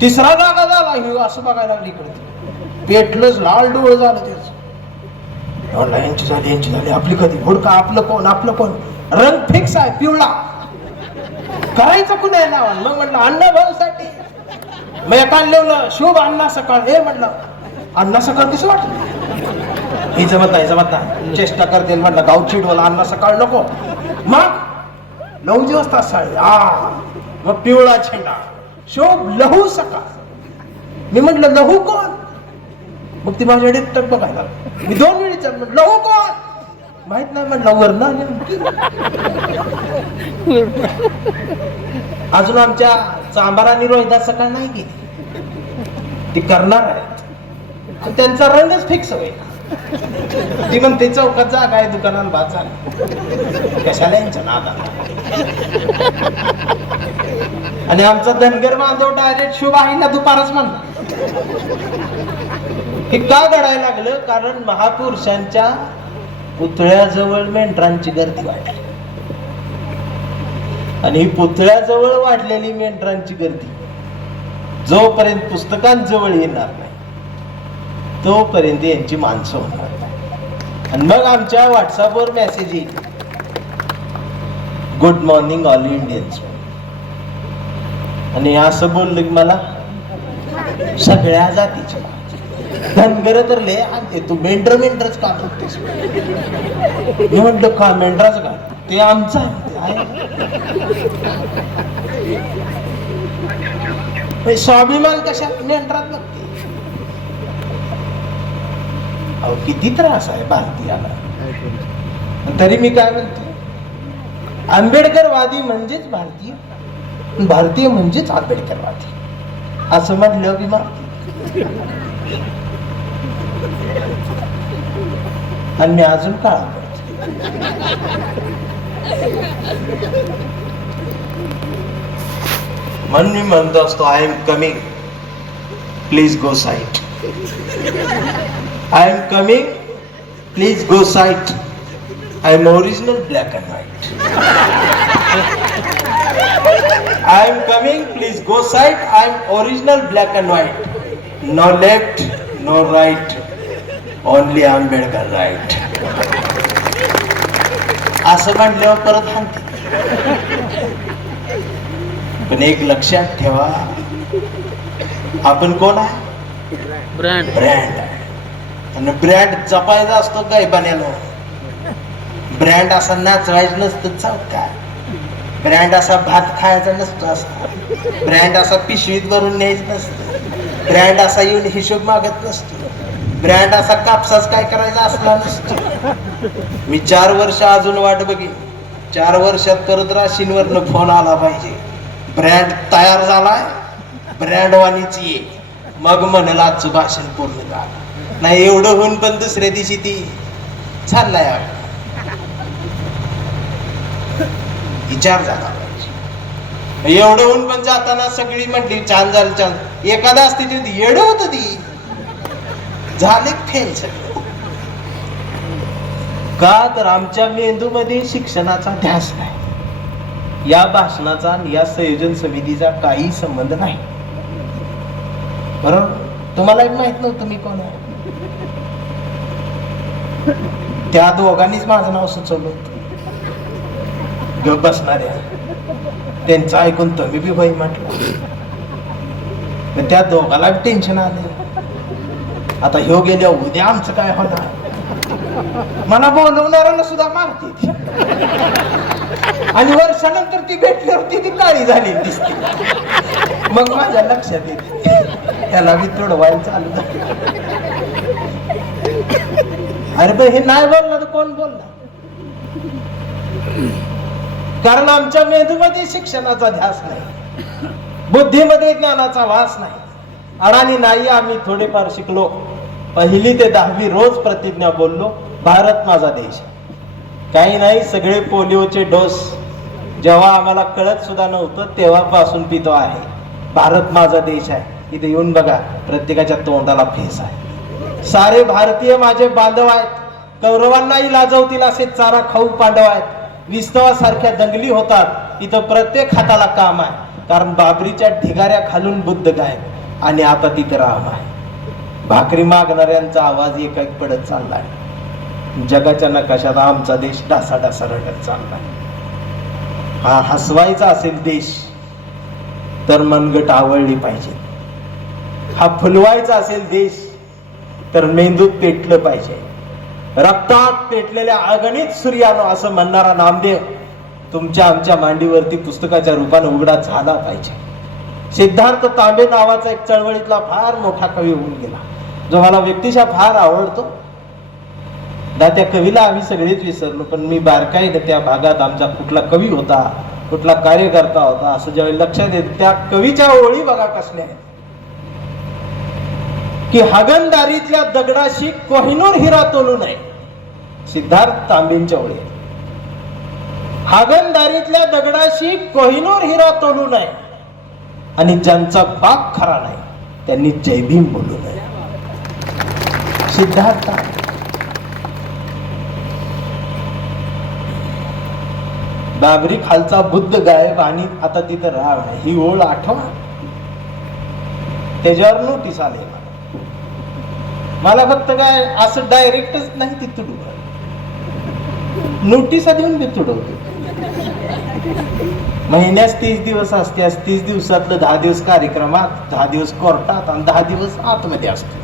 3रा जागा झाला, हे असं बघायला लागली इकडे, पेटलंच, लाल डोळ झालं त्याच. यांची झाली आपली कधी हुडका, आपलं कोण रंग फिक्स आहे, पिवळा. करायचं कुणाला नाव? मग म्हटलं अण्णा भाऊ साठी. मग एका लिहलं शुभ अण्णा सकाळ. हे म्हटलं अण्णा सकाळ कसं वाटलं? ही जमत नाही, चेष्टा करते. म्हटलं गाव चिडवला, अण्णा सकाळ नको. मग 9 वाजता साडी, मग पिवळा झेंडा, शोभ लहू सकाळ. मी म्हटलं लहू कोण? मग ती माझ्याकडे टक बघायला. मी 2 वेळी म्हटलं लहू कोण? माहित नाही म्हटलं, वरण अजून आमच्या चांबार आणि रोहिदास सकाळ नाही गेली, ती करणार आहेत. त्यांचा रंगच फिक्स होईल. ती म्हणते चौकात जागा आहे, दुकानात भात झाला, कशाला यांच्या नादाला. आणि आमचा धनगर बांधव डायरेक्ट शुभ आईला दुपारच म्हणला. हे का घडायला लागलं? कारण महापुरुषांच्या पुतळ्याजवळ मेंढरांची गर्दी वाढली. आणि ही पुतळ्याजवळ वाढलेली मेंढरांची गर्दी जोपर्यंत पुस्तकांजवळ येणार नाही तोपर्यंत यांची माणसं होणार नाही. आणि मग आमच्या व्हॉट्सअपवर मेसेज येईल, गुड मॉर्निंग ऑल इंडियन्स. आणि असं बोललं की मला सगळ्या जातीची धनगर तर लय आणते, तू मेंढरच का करतेस? मी म्हटलं का मेंढराच का? ते आमचं आहे. स्वाभिमान कशात? मेंढरात बघते. अहो किती त्रास आहे भारतीयाला. तरी मी काय म्हणतो, आंबेडकरवादी म्हणजेच भारतीय, भारतीय म्हणजेच आंबेडकरवादी असं म्हटलं की मारती. आणि मी अजून काळा पडतो. म्हणून मी म्हणतो असतो, I am coming, please go side. I am coming, please go side. I am original black and white. I am coming, please go side. I am original black and white. No left, no right, only Ambedkar right. असं म्हटल्यावर परत हाणते. पण एक लक्षात ठेवा, आपण कोण आहे? ब्रँड आहे. आणि ब्रँड जपायचा असतो काय बनायला. ब्रँड असा नाचवायचं नसतं चौका. ब्रँड असा भात खायचा नसतो. असा ब्रँड असा पिशवीत भरून न्यायचं नसतं. ब्रँड असा येऊन हिशोब मागत नसतो. ब्रँड असा कापसाच काय करायचा असला नसतो. मी 4 वर्ष अजून वाट बघेन. 4 वर्षात परत राशींवरनं फोन आला पाहिजे, ब्रँड तयार झालाय, ब्रँड वाणीच ये, मग म्हणाल आजचं भाषण पूर्ण झालं. नाही एवढं होऊन पण दुसऱ्या दिवशी ती चाललाय. विचार झाला पाहिजे. एवढं होऊन पण जाताना सगळी म्हटली छान झालं छान. एखादा असते येडं होत ती झाले फेल सगळे. का तर आमच्या मेंदूमध्ये शिक्षणाचा ध्यास नाही. या भाषणाचा आणि या संयोजन समितीचा काही संबंध नाही. बरोबर, तुम्हाला माहित नव्हतं मी कोण आहे. त्या दोघांनीच माझं नाव सुचवलं होतं. गप बसणाऱ्या त्यांचं ऐकून तुम्ही बी होई म्हटलं. त्या दोघाला टेन्शन आलं. आता ह्यो गेल्या उद्या आमचं काय होणार. मला बोलवणाऱ्याला सुद्धा मारते आणि वर्षानंतर ती भेटल्यावर ती काळी झाली दिसते. मग माझ्या लक्षात येते त्याला मी तोडवायला चालू झालं. अरे पण हे नाही बोलला तर कोण बोलला. कारण आमच्या मेंदूमध्ये शिक्षणाचा ध्यास नाही, बुद्धीमध्ये ज्ञानाचा वास नाही. अडाणी नाही आम्ही थोडेफार शिकलो. 1ली ते 10वी रोज प्रतिज्ञा बोललो, भारत माझा देश. काही नाही, सगळे पोलिओचे डोस जेव्हा आम्हाला कळत सुद्धा नव्हतं तेव्हापासून पितो आहे. भारत माझा देश आहे. इथे येऊन बघा, प्रत्येकाच्या तोंडाला फेस आहे. सारे भारतीय माझे बांधव आहेत. कौरवांनाही लाजवतील असे चारा खाऊ पांडव आहेत. विस्तवासारख्या दंगली होतात, इथं प्रत्येक हाताला काम आहे. कारण बाबरीच्या ढिगाऱ्या खालून बुद्ध गायब आणि आता तिथं राम आहे. भाकरी मागणाऱ्यांचा आवाज एकाएक पडत चाललाय. जगाच्या नकाशात आमचा देश ढासाढासा रडत चाललाय. हा हसवायचा असेल देश तर मनगट आवळली पाहिजे. हा फुलवायचा असेल देश तर मेंदूत पेटलं पाहिजे. रक्तात पेटलेल्या अगणित सूर्यानो असं म्हणणारा नामदेव तुमच्या आमच्या मांडीवरती पुस्तकाच्या रूपाने उघडा झाला पाहिजे. सिद्धार्थ तांबे नावाचा एक चळवळीतला फार मोठा कवी होऊन गेला, जो मला व्यक्तिशः फार आवडतो. त्या कवीला आम्ही सगळेच विसरलो, पण मी बारकाईने त्या भागात आमचा कुठला कवी होता, कुठला कार्यकर्ता होता असं ज्यावेळी लक्षात येत, त्या कवीच्या ओळी बघा कसल्या आहेत की हागणदारीतल्या दगडाशी कोहिनूर हिरा तोलू नये. सिद्धार्थ तांबेंच्या ओळी. हागणदारीतल्या दगडाशी कोहिनूर हिरा तोलू नये आणि ज्यांचा बाप खरा नाही त्यांनी जयभीम बोलू नये. सिद्धार्थ बाबरी खालचा बुद्ध गायब आणि आता तिथं राव नाही, ही ओळ आठवा. त्याच्यावर नोटीस आले. मला फक्त काय असं डायरेक्टच नाही ती तुडू, नोटिसा देऊन मी तुडवतो. महिन्यास 30 दिवस असते, 30 दिवसातलं 10 दिवस कार्यक्रमात, 10 दिवस कोर्टात आणि 10 दिवस आतमध्ये असतो.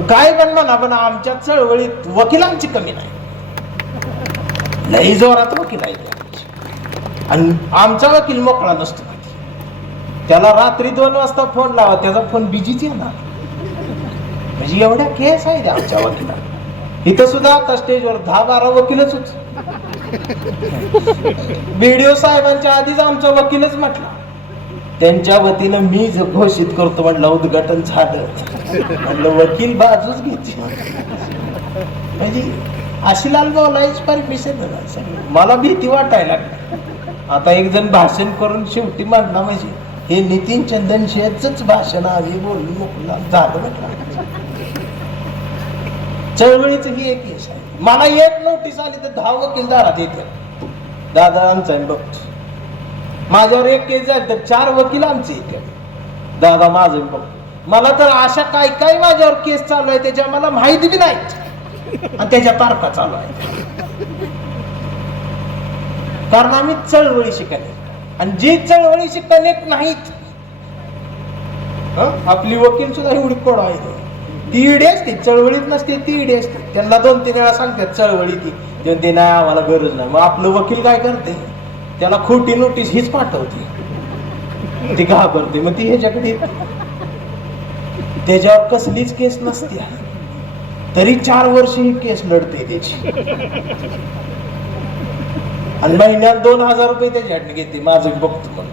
काय पण म्हणा, पण आमच्या चळवळीत वकिलांची कमी नाही. लई जोरात वकील आहे आणि आमचा वकील मोकळा नसतो. त्याला रात्री 2 वाजता फोन लावा, त्याचा फोन बिजीच येणार. म्हणजे एवढ्या केस आहेत आमच्या वकिला. इथं सुद्धा आता स्टेजवर 10-12 वकीलच होते. बीडीओ साहेबांच्या आधीच आमचा वकीलच म्हटला. त्यांच्या वतीनं मी घोषित करतो म्हणलं उद्घाटन झालं. म्हणलं वकील बाजूच घेते. म्हणजे अशी लाल बोलायची परमिशन मला भीती वाटायला लागली. आता एक जण भाषण करून शेवटी म्हणला म्हणजे हे नितीन चंदन शेठच भाषण आहे बोलून मोकळा झालं म्हटलं. चळवळीच ही एक केस आहे. मला एक नोटीस आली तर 10 वकील दारात येते. दादा आमचा बघतो. माझ्यावर एक केस झाली तर 4 वकील आमचे येते. दादा माझं बघतो. मला तर अशा काय काय माझ्यावर केस चालू आहे त्याच्या मला माहिती बी नाही आणि त्याच्या तारखा चालू आहे. कारण आम्ही चळवळी शिकायला आणि जी चळवळी कनेक्ट नाहीत, आपली वकील सुद्धा एवढी कोड आहे. ती इडी असते, चळवळीत नसते, ती इडी असते. त्यांना 2-3 वेळा सांगतात चळवळी ती ते नाही आम्हाला गरज नाही. मग आपलं वकील काय करते, त्याला खोटी नोटीस हीच पाठवते. ती घाबरते, मग ती ह्याच्याकडे त्याच्यावर कसलीच केस नसते तरी 4 वर्ष ही केस लढते त्याची आणि महिन्यात 2000 रुपये त्याच्याकडे घेते. माझं बघतो म्हणून.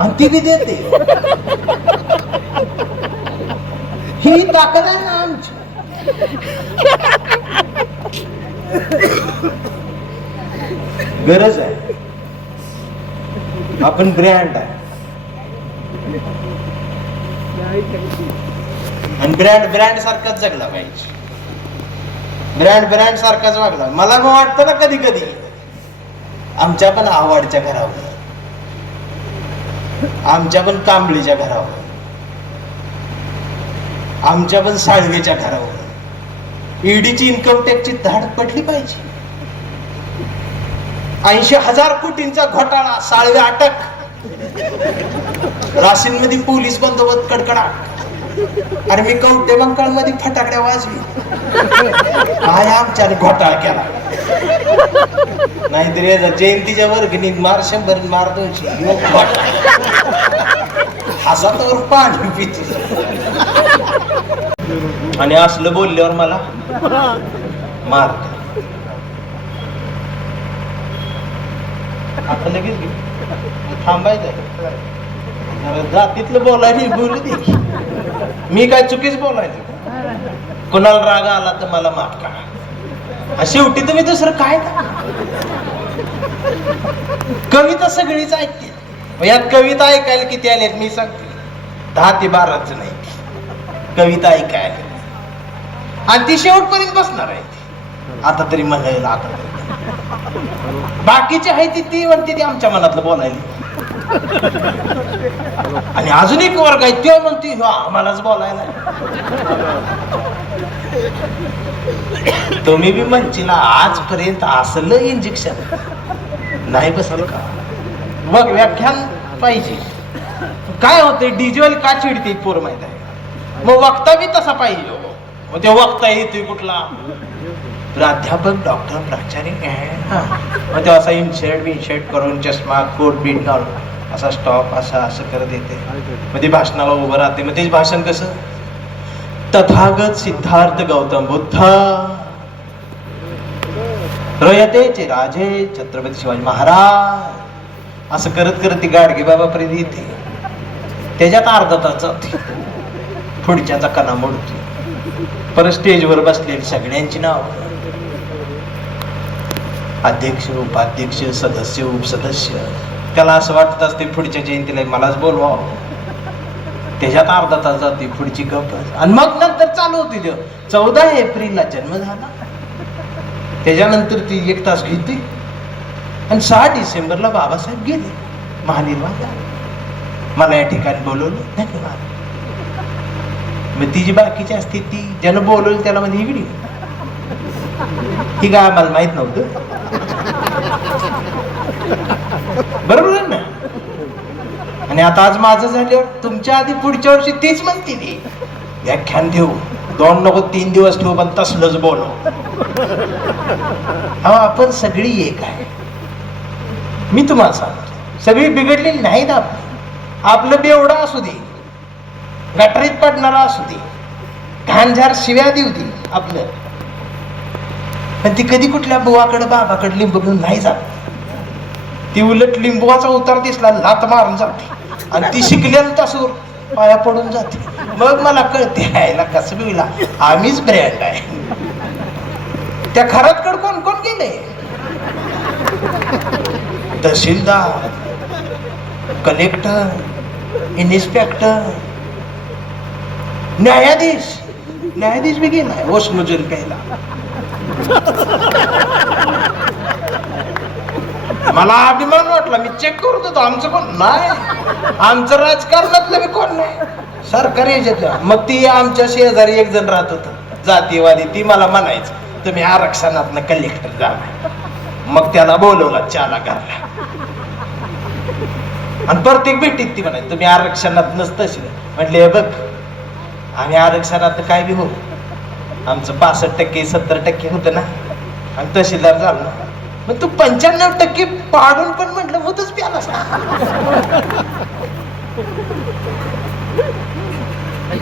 आणि ती बी देते. ही ताकद आहे ना आमची. गरज आहे. आपण ब्रँड आहे आणि ब्रँड सारखाच जगला पाहिजे. ब्रँड सारखाच वागला. मला मग वाटतं ना कधी कधी आमच्या पण आवडच्या घरावर, आमच्या पण कांबळीच्या घरावर, आमच्या पण साळवेच्या घरावर ईडीची इन्कम टॅक्सची धाड पडली पाहिजे. 80,000 कोटींचा घोटाळा, साळवे अटक, राशींमध्ये पोलीस बंदोबस्त कडकडाट. अरे मी कवटे बंकाळ मध्ये फटाकड्या वाजवी, काय आमच्याने घोटाळा केला. नाहीतरी जयंतीच्या वर्गणीत मार 100 मार 200 हसातावर पाणी पिते. आणि असलं बोलल्यावर मला मारत. आता लगेच थांबायचं, जातीतलं बोलायला बोलू दे. मी काय चुकीच बोलायचं. कोणाला राग आला तर मला माफ करा. शेवटी तुम्ही दुसरं काय करा. कविता सगळीच ऐकते. यात कविता ऐकायला किती आल्यात मी सांगते, 10 ते 12 नाही कविता ऐकायला. आणि ती शेवटपर्यंत बसणार आहे. आता तरी म्हणायला आता बाकीची आहे ती म्हणते ती आमच्या मनातलं बोलायला. आणि अजून एक वर्ग आहे तो म्हणते आम्हालाच बोलायला. तुम्ही बी म्हणशील आजपर्यंत असलं इंजेक्शन नाही बसलं का. मग व्याख्यान पाहिजे. काय होते डीजेल का चिडते पोर माहित आहे. मग वक्ता बी तसा पाहिजे. मग ते वक्ता येतोय कुठला, प्राध्यापक डॉक्टर प्राचार्य मग ते असा इनशर्ट करून चष्मा कोट बीट घालून असा स्टॉप असं करत येते. मग ते भाषणाला उभं राहते. मग तेच भाषण कसं, तथागत सिद्धार्थ गौतम बुद्ध रयतेचे राजे छत्रपती शिवाजी महाराज असं करत करत ती गाडगे बाबापर्यंत येते. त्याच्यात अर्धा तास जाते. पुढच्याचा कणा मोडतो. परत स्टेजवर बसलेली सगळ्यांची नाव, अध्यक्ष उपाध्यक्ष सदस्य उपसदस्य. त्याला असं वाटत असते पुढच्या जयंतीला मलाच बोलवावं. त्याच्यात अर्धा तास जाते. पुढची गप्प. आणि मग नंतर चालू होती 14 एप्रिलला जन्म झाला. त्याच्यानंतर ती 1 तास घेते. आणि 6 डिसेंबरला बाबासाहेब गेले महानिर्वाण. मला या ठिकाणी बोलवलं धन्यवाद. मग ती जी बाकीची असते ती ज्यानं बोलवलं त्याला मध्ये व्हिडिओ ही काय आम्हाला माहित नव्हतं. बरोबर ना. आणि आता आज माझं झाल्यावर तुमच्या आधी पुढच्या वर्षी तीच म्हणते ती व्याख्यान देऊ 2 नको 3 दिवस ठेवू पण तसलंच बोलव. आपण सगळी एक आहे. मी तुम्हाला सांगतो सगळी बिघडलेली नाहीत. आपलं बेवडा असू दे, गटरीत पडणारा असू दे, घाणझार शिव्या देऊ दे आपलं, पण ती कधी कुठल्या बुवाकडे बाबाकडे लिंबू घेऊन नाही जात. ती उलट लिंबूचा उतार दिसला लात मारून जाते. आणि ती शिकलेलं तसूर पाया पडून जाते. मग मला कळते यायला कसं मिळला आम्हीच ब्रँड आहे. त्या खरातकडे कोण कोण गेले, तहसीलदार, कलेक्टर, इन्स्पेक्टर, न्यायाधीश बी गेलाय ओसमजुरी प्यायला. मला अभिमान वाटला. मी चेक करत होतो आमचं कोण नाही, आमचं राजकारणातलं बी कोण नाही, सरकारी याच्यातलं. मग ती आमच्या शेजारी एक जण राहत होत जातीवादी. ती मला म्हणायचं तुम्ही आरक्षणातनं कलेक्टर झाला. मग त्याला बोलवला चहाला घरला. आणि प्रत्येक भेटीत ती म्हणायची तुम्ही आरक्षणात नसतशी. म्हटले बघ आम्ही आरक्षणात काय बी हो, आमचं 65% 70% होतं ना. आणि तहसीलदार झालो ना. मग तू 95% पाडून पण म्हटलं होतच प्याला.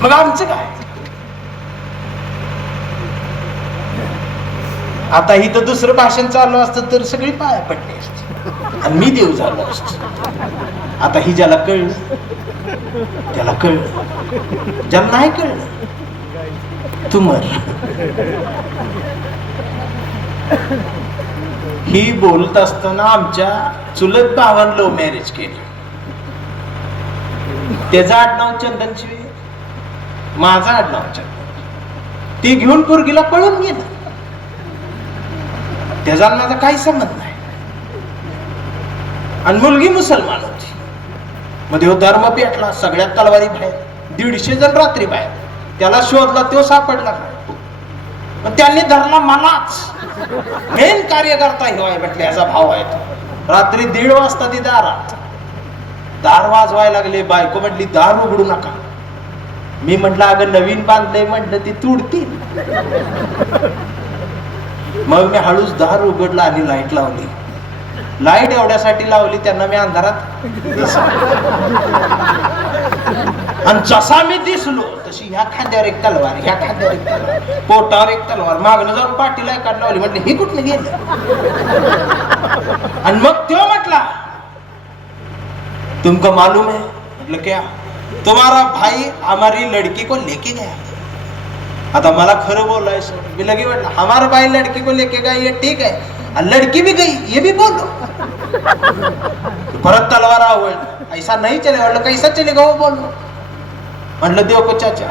मग आमचं काय. आता इथं दुसरं भाषण चालू असतं तर सगळी पाया पडली असते आणि मी देव झालो असतो. आता ही ज्याला कळलं त्याला कळलं, ज्याला नाही कळलं तू मर. ही बोलत असताना आमच्या चुलत भावानं लव्ह मॅरेज केलं. त्याचं आडनाव चंदनशिवे, माझं आडनाव चंदन. ती घेऊन पोरगीला पळून गेलं. त्याचा माझा काही संबंध नाही. आणि मुलगी मुसलमान होती. मध्ये धर्म पेटला, सगळ्यात तलवारी बाहेर, 150 जण रात्री बाहेर. त्याला शोधला, तो सापडला नाही. पण त्यांनी धरला मलाच. मेन कार्यकर्ता ह्यो आहे म्हटलं, याचा भाव आहे तो. रात्री 1:30 वाजता ती दारात, दार वाजवायला लागले. बायको म्हटली दार उघडू नका. मी म्हटलं अगं नवीन बांधलंय, म्हटलं ती तुडतील. मग मी हळूच दार उघडला आणि लाईट लावली. लाईट एवढ्यासाठी लावली त्यांना मी अंधारात आणि जसा मी दिसलो तशी ह्या खांद्यावर एक तलवार, ह्या खांद्यावर एक तलवार, पोटावर एक तलवार, मागणं जाऊन पाठीला एक लावली. म्हटलं हे कुठनं गेलं. आणि मग तो म्हटला तुमको मालूम है. म्हटलं क्या. तुम्हारा भाई हमारी लड़की को लेके गया. आता मला खरं बोलायचं, मी लगे म्हटलं हमारा भाई लड़की को लेके गया, ये ठीक है, लड़की भी गई, ये भी बोलो. परत तलवार आवड, ऐसा नहीं चलेगा. म्हटलं कैसा चलेगा वो बोलो. म्हटलं देव को चाचा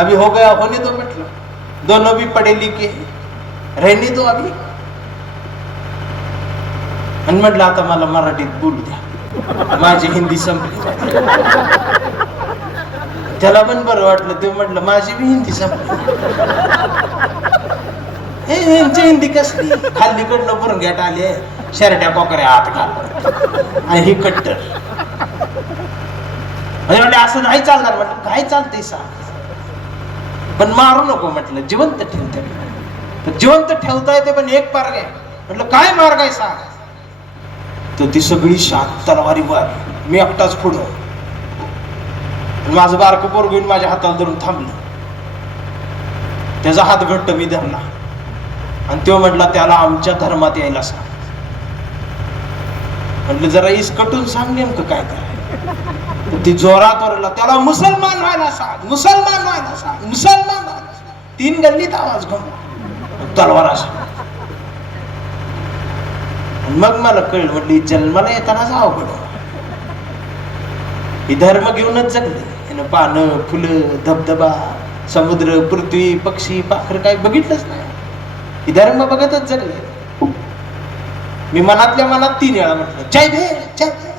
अभी हो गया होने दो. म्हटलं दोनों भी पढ़े लिखे रहने दो अभी. आणि म्हटलं आता मला मराठीत बोलू द्या, माझी हिंदी संपली. त्याला पण बरं वाटलं. ते म्हटलं माझी बी हिंदी संपली. यांची हिंदी कसली, खाल्लीकडनं बुरंग्यात आले, शर्ट्या कोकऱ्या हात घाल आणि ही कट्टर. म्हटलं असं नाही चालणार. म्हटलं काय चालतंय सांग, पण मारू नको. म्हटलं जिवंत ठेवते, जिवंत ठेवता येते, पण एक मार्ग आहे. म्हटलं काय मार्ग आहे सांग. तर ती सगळी शांत तलवारीवर, मी एकटाच पुढं. माझं बारकं पोरगं घेऊन माझ्या हाताला धरून थांबलं. त्याचा हात घट्ट मी धरला आणि तो म्हटला त्याला आमच्या धर्मात यायला सांग. म्हटलं जरा इसकटून सांग नेमकं काय करायचं. ती जोरात ओरडला त्याला मुसलमान व्हायला सांग, मुसलमान व्हायला सांग, मुसलमान व्हायला सांग. 3 गल्लीत आवाज घुम तलवार असा. मग मला कळलं, म्हटली जन्माला येतानाच अवघड. ही धर्म घेऊनच जगले. पानं, फुलं, धबधबा, समुद्र, पृथ्वी, पक्षी, पाखर काही बघितलंच नाही. ही धर्म बघतच जगले. मी मनातल्या मनात 3 वेळा म्हटलं जय भीम, जय भीम.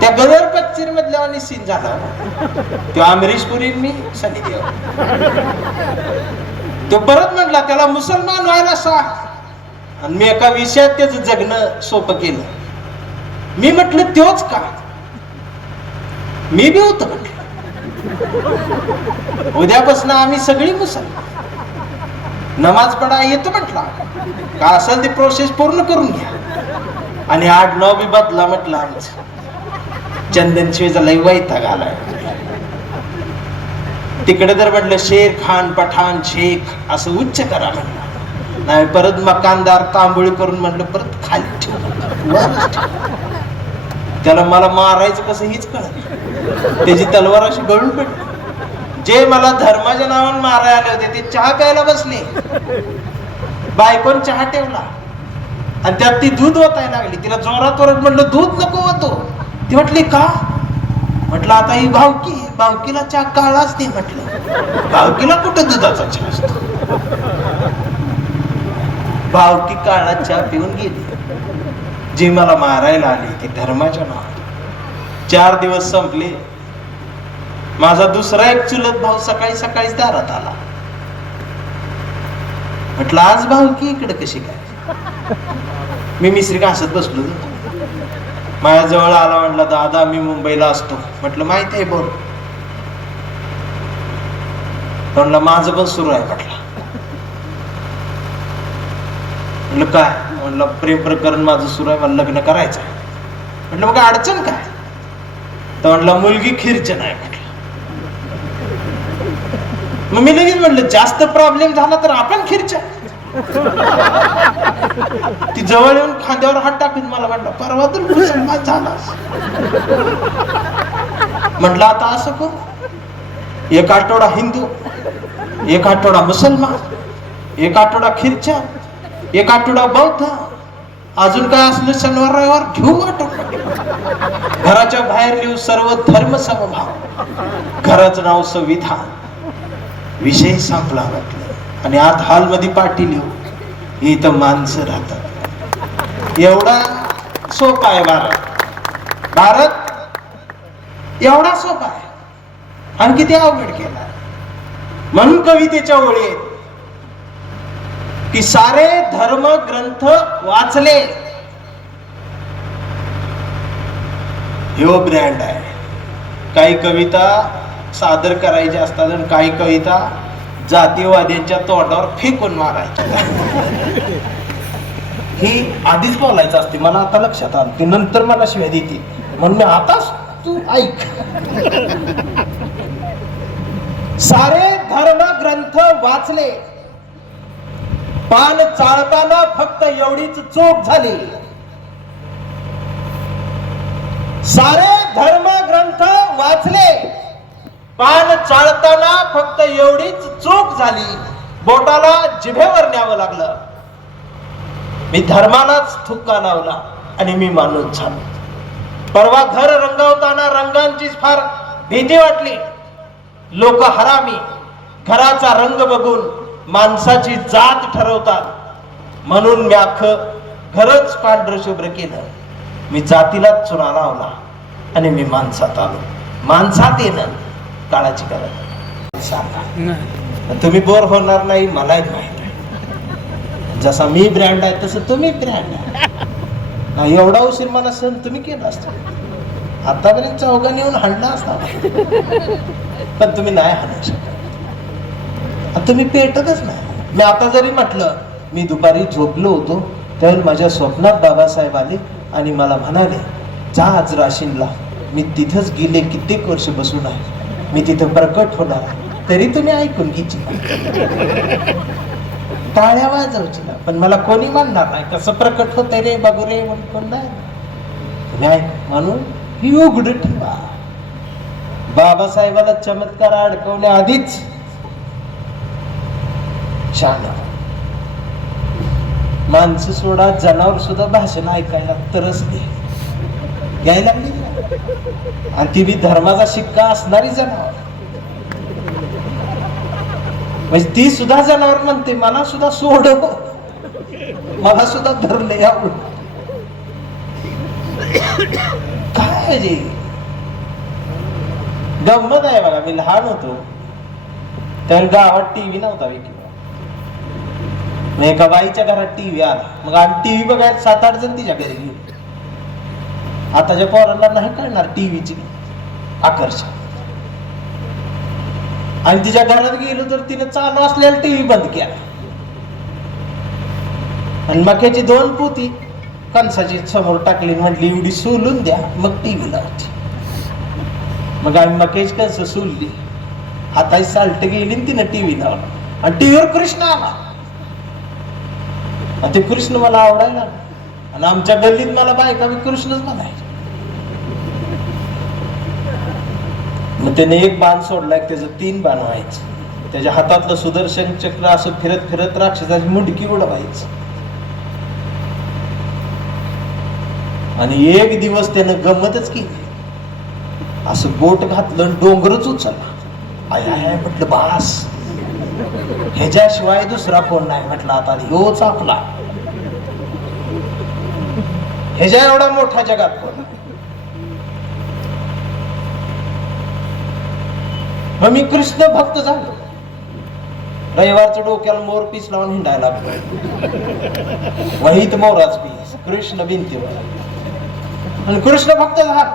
त्या गदर पिक्चर मधल्या सीन झाला. तो अमरीश पुरी, मी सनी देओल. तो परत म्हटला त्याला मुसलमान व्हायला सांग. आणि मी एका विषयात त्याचं जगणं सोपं केलं. मी म्हटलं तोच का, मी बी होतो म्हटलं. उद्यापासून आम्ही सगळी मुसलमान, नमाज पडा येतो म्हटलं. का असेल ती प्रोसेस पूर्ण करून घ्या. आणि आडनाव बी बदला म्हटलं आमचं. चंदनशिवेचा लय वैताग आलाय. तिकडे तर म्हटलं शेर खान, पठाण, शेख असं उच्च करा म्हटलं. नाही परत मकानदार, तांबुळी करून म्हटलं परत खाली ठेव. त्याला मला मारायचं कसं हीच कळत. त्याची तलवार अशी गळून पडली. जे मला धर्माच्या नावाने मारायला आले होते ते चहा प्यायला बसले. बायकोन चहा ठेवला आणि त्यात ती दूध ओतायला लागली. तिला जोरात ओरड, म्हटलं दूध नको होतो. ती म्हटली का. म्हटलं आता ही भावकी, भावकीला चहा काळाच नाही. म्हटलं भावकीला कुठं दुधाचा चहा असतो. भावकी काळा चहा पिऊन गेली. जी मला मारायला आली ती धर्माच्या नावाने. 4 दिवस संपले. माझा दुसरा एक चुलत भाऊ सकाळी सकाळीच दारात आला. म्हटलं आज भावकी इकडे कशी काय. मी मिसरी घासत बसलो. माझ्या जवळ आला. म्हटलं दादा मी मुंबईला असतो. म्हटलं माहित आहे बोल. म्हटलं माझं पण सुरू आहे. म्हटलं काय. म्हटलं प्रेम प्रकरण माझं सुरू आहे, मला लग्न करायचं आहे. म्हटलं मग अडचण काय. तर म्हटलं मुलगी खिरचन आहे. म्हटलं मग मी लगेच म्हटलं जास्त प्रॉब्लेम झाला तर आपण खिरचन. ती जवळ येऊन खांद्यावर हात टाकून मला म्हटलं परवा तर मुसलमान झालास. म्हटलं आता असं करू, 1 आठवडा हिंदू, 1 आठवडा मुसलमान, 1 आठवडा खिरचन, एक आठवडा बौद्ध, अजून काय असलं शनिवार रविवार घेऊ वाटत. घराच्या बाहेर लिहू सर्व धर्म समभाव, घराचं नाव संविधान, विषय संपला वाटलं. आणि आत हॉल मध्ये पाठी लिहू इथं माणसं राहतात. एवढा सोपा आहे भारत. भारत एवढा सोपा आहे आणि किती अवघड केला. म्हणून कवितेच्या ओळी आहेत की सारे धर्म ग्रंथ वाचले. ह्यो ब्रँड आहे. काही कविता सादर करायच्या असतात आणि काही कविता जातीयवाद्यांच्या तोंडावर फेकून मारायच्या. ही आधीच बोलायचं असते. मला आता लक्षात आलं की नंतर मला शिव्या देते म्हणून मी आताच तू ऐक. सारे धर्म ग्रंथ वाचले, पान चाळताना फक्त एवढीच चूक झाली. सारे धर्म ग्रंथ वाचले, पान चाळताना फक्त एवढीच चूक झाली. बोटाला जिभेवर न्यावं लागलं. मी धर्मालाच थुक्का लावला आणि मी माणूस झालो. परवा घर रंगवताना रंगांचीच फार भीती वाटली. लोक हरामी घराचा रंग बघून माणसाची जात ठरवतात. म्हणून मी अख्खं घरच पांढरं शुभ्र केलं. मी जातीलाच चुना लावला आणि मी माणसात आलो. माणसात येणं काळाची गरज सांगा. तुम्ही बोर होणार नाही मलाही माहित आहे. जसा मी ब्रँड आहे तसं तुम्ही ब्रँड आहे. एवढा उशीर मला सण तुम्ही केला असता. आतापर्यंत चौघांनी येऊन हाणला असता पण तुम्ही नाही हाणू शकत. तुम्ही पेटतच नाही. मी आता जरी म्हटलं मी दुपारी झोपलो होतो त्यावेळी माझ्या स्वप्नात बाबासाहेब आले आणि मला म्हणाले जा आज राशीनला. मी तिथंच गेले कित्येक वर्ष बसून आहे. मी तिथं प्रकट होणार. तरी तुम्ही ऐकून घ्यायची, टाळ्या वाजवची ना. पण मला कोणी मानणार नाही. कसं प्रकट होत रे बघू रे म्हणून कोण नाही. तुम्ही ऐक म्हणून ही उघड ठेवा. बाबासाहेबाला चमत्कार अडकवल्या आधीच शान माणसं सोडा जनावर सुद्धा भाषण ऐकायला तरसली घ्यायला लागली. आणि ती बी धर्माचा शिक्का असणारी जनावर. म्हणजे ती सुद्धा जनावर म्हणते मला सुद्धा सोडव, मला सुद्धा धरले यावं. काय गंमत आहे बघा. मी लहान होतो तर गावात टीव्ही नव्हता विकी. एका बाईच्या घरात टीव्ही आला. मग आम्ही टीव्ही बघायला 7-8 जण तिच्या घरी गेलो. आताच्या पोरांना नाही कळणार टीव्हीची आकर्षण. आणि तिच्या घरात गेलो तर तिने चालू असलेला टीव्ही बंद केला आणि मक्याची 2 पोती कणसाची समोर टाकली. म्हटली एवढी सोलून द्या मग टीव्ही लावते. मग आम्ही मक्याची कणसं सोलली, हाताची साल्ट गेली आणि तिने टीव्ही लावला. आणि टीव्हीवर कृष्ण आला. आणि ते कृष्ण मला आवडायला. आणि आमच्या गल्लीत मला बायका बी कृष्णच म्हणायचे. मग त्याने एक बाण सोडला की त्याचं 3 बाण व्हायचं. त्याच्या हातातलं सुदर्शन चक्र असं फिरत फिरत राक्षसाची मुंडकी उडवायचं. आणि एक दिवस त्यानं गंमतच केली. असं बोट घातलं डोंगरच उचलला. आय आय म्हटलं बास ह्याच्याशिवाय दुसरा कोण नाही. म्हटलं आता ह्योच आपला. ह्याच्या एवढा मोठा जगात कोण. मग मी कृष्ण भक्त झालो. रविवारच्या डोक्याला मोर पीस लावून हिंडायला वहीत मोराच पीस कृष्ण भिंतीवर. आणि कृष्ण भक्त झाला.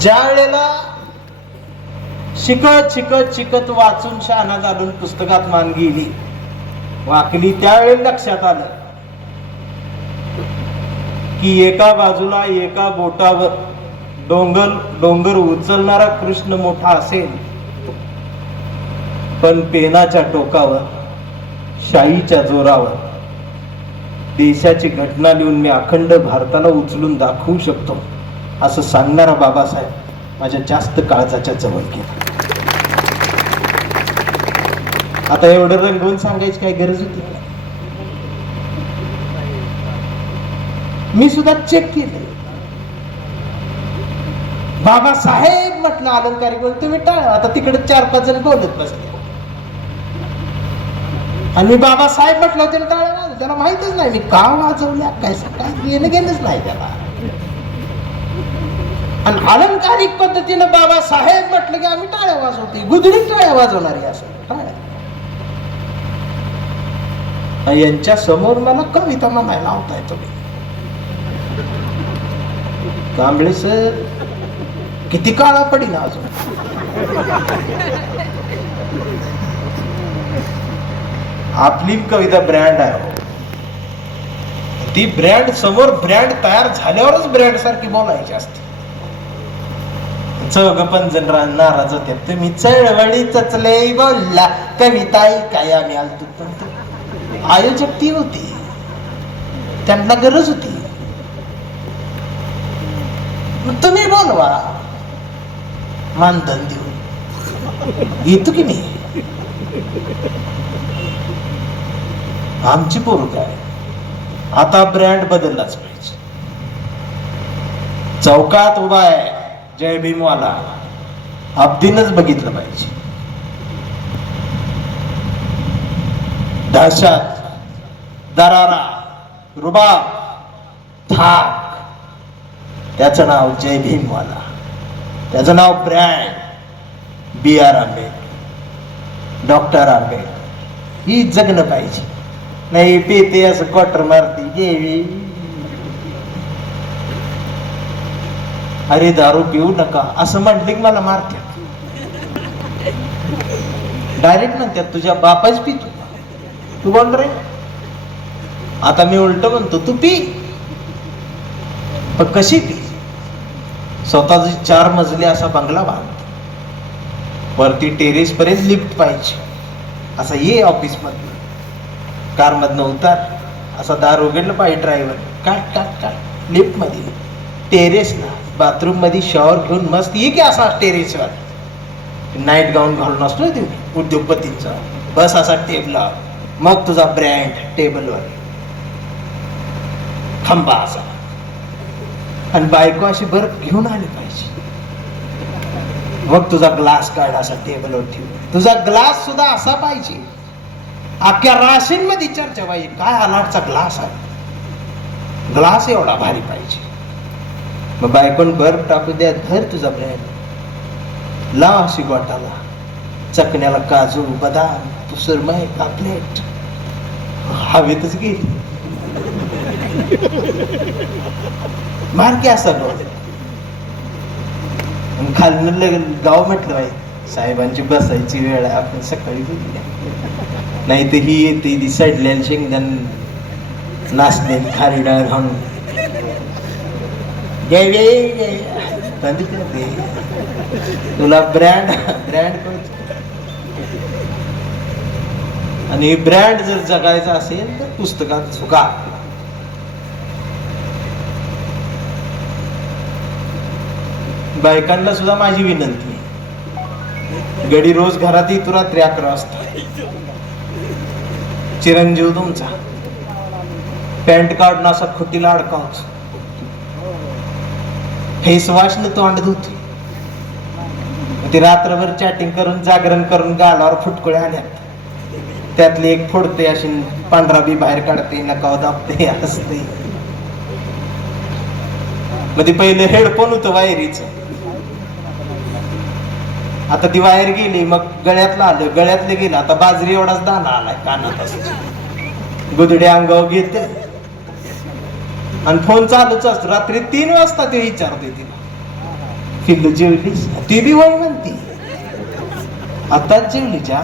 ज्या वेळेला शिकत शिकत शिकत वाचून शहाणा झालून पुस्तकात मान गेली वाकली त्यावेळी लक्षात आलं की एका बाजूला एका बोटावर डोंगर उचलणारा कृष्ण मोठा असेल पण पेनाच्या टोकावर शाईच्या जोरावर देशाची घटना लिहून मी अखंड भारताला उचलून दाखवू शकतो असं सांगणारा बाबासाहेब माझ्या जास्त काळजाच्या जवळ गेला. आता एवढं रंगवून सांगायची काय गरज होती? मी सुद्धा चेक केलं. बाबासाहेब म्हटलं अलंकारिक बोल, तुम्ही टाळा. आता तिकडे 4-5 जण बोलत बसले आणि मी बाबासाहेब म्हटलं होते टाळा वाजवल्या. त्याला माहितच नाही मी का वाजवल्या, काय काय येणं गेलंच नाही त्याला. आणि अलंकारिक पद्धतीनं बाबासाहेब म्हटलं की आम्ही टाळ्या वाजवते, गुदडीत टाळ्या वाजवणारी असं टाळ्या. यांच्या समोर मला कविता म्हणायला लावताय तुम्ही. कांबळे सर किती काळा पडी ना अजून. आपली कविता ब्रँड आहे. ती ब्रँड समोर ब्रँड तयार झाल्यावरच ब्रँड सारखी बोलायची असते. चौघ पण जण नाराज होते, तुम्ही चळवळी चचले बोलला, कविता काय आम्ही आलतो. आयोजक ती होती, त्यांना गरज होती. तुम्ही बोलवा, मानधन देऊ येतो की मी. आमची पोरं काय, आता ब्रँड बदललाच पाहिजे. चौकात उभा आहे जय भीमवाला, अब्दीनच बघितलं पाहिजे. दहशत, दरारा, रुबाब, थाक, त्याचं नाव जय भीमवाला, त्याचं नाव brand B.R. Ambedkar, doctor Ambedkar. ही जगणं पाहिजे. नाही पेते असं क्वार्टर मारती गेवी, अरे दारू पिऊ नका असं म्हटलं की मला मारतात. डायरेक्ट म्हणतात तुझ्या बापाच पितो, तू बोल रे. आता मी उलट म्हणतो तू पी, पण कशी पी. स्वतःची 4 मजली असा बंगला बांध, वरती टेरेस पर्यंत लिफ्ट पाहिजे. असा ये ऑफिस मधनं, कार मधनं उतार, असा दार उघडलं पाहिजे ड्रायव्हर, काट काट काट लिफ्ट मध्ये, टेरेसला बाथरूम मध्ये शॉवर घेऊन मस्त ये की असा टेरेसवर. नाईट गाऊन घालून असतो ते उद्योगपतींचा, बस असा टेबला, मग तुझा ब्रँड टेबलवर, खंबा असा, आणि बायको अशी बर्फ घेऊन आली पाहिजे. मग तुझा ग्लास काढ असा टेबलवर ठेव, तुझा ग्लास सुद्धा असा पाहिजे. अख्ख्या राशीन मध्ये चर्चा पाहिजे, काय अलाटचा ग्लास आहे, ग्लास एवढा भारी पाहिजे. मग बायकोन बर्फ टाकू द्या, धर तुझा ब्रँड, लाव अशी गोटाला, चकण्याला काजू बदाम सुरमई कापलेट, हवेतच गेली. मारके असा खाल्लं गाव म्हटलं बाई साहेबांची बसायची वेळ आहे, आपण सकाळी बोलूया. नाही तर ही येते ती सडलेली शेंगदाण नाचलेली खारी डाळ घालून तुला ब्रँड कळत. आणि ब्रँड जर जगायचा असेल तर पुस्तकात चुका. बायकांना सुद्धा माझी विनंती, गडी रोज घरात येतो रात्री 11 वाजता. चिरंजीव तुमचा पॅन्ट काढून असा खुटीला अडकावच, फेस वॉश न तोंड धुते. ती रात्रभर चॅटिंग करून जागरण करून गालावर फुटकुळे आल्यात, त्यातली एक फोडते अशी पांढरा बी बाहेर काढते, नकाव दाबते असते. मध्ये पहिले हेडफोन होतं वायरीच, आता ती वायर गेली, मग गळ्यातलं आलं, गळ्यातलं गेलं, आता बाजरी एवढाच दाना आलाय कानात असतो. गुदडे अंगावर घेते आणि फोन चालूच असतो. रात्री 3 वाजता ते विचारते तिला, पिल्लू जेवलीस? ती बी वय म्हणती आताच जेवली जा.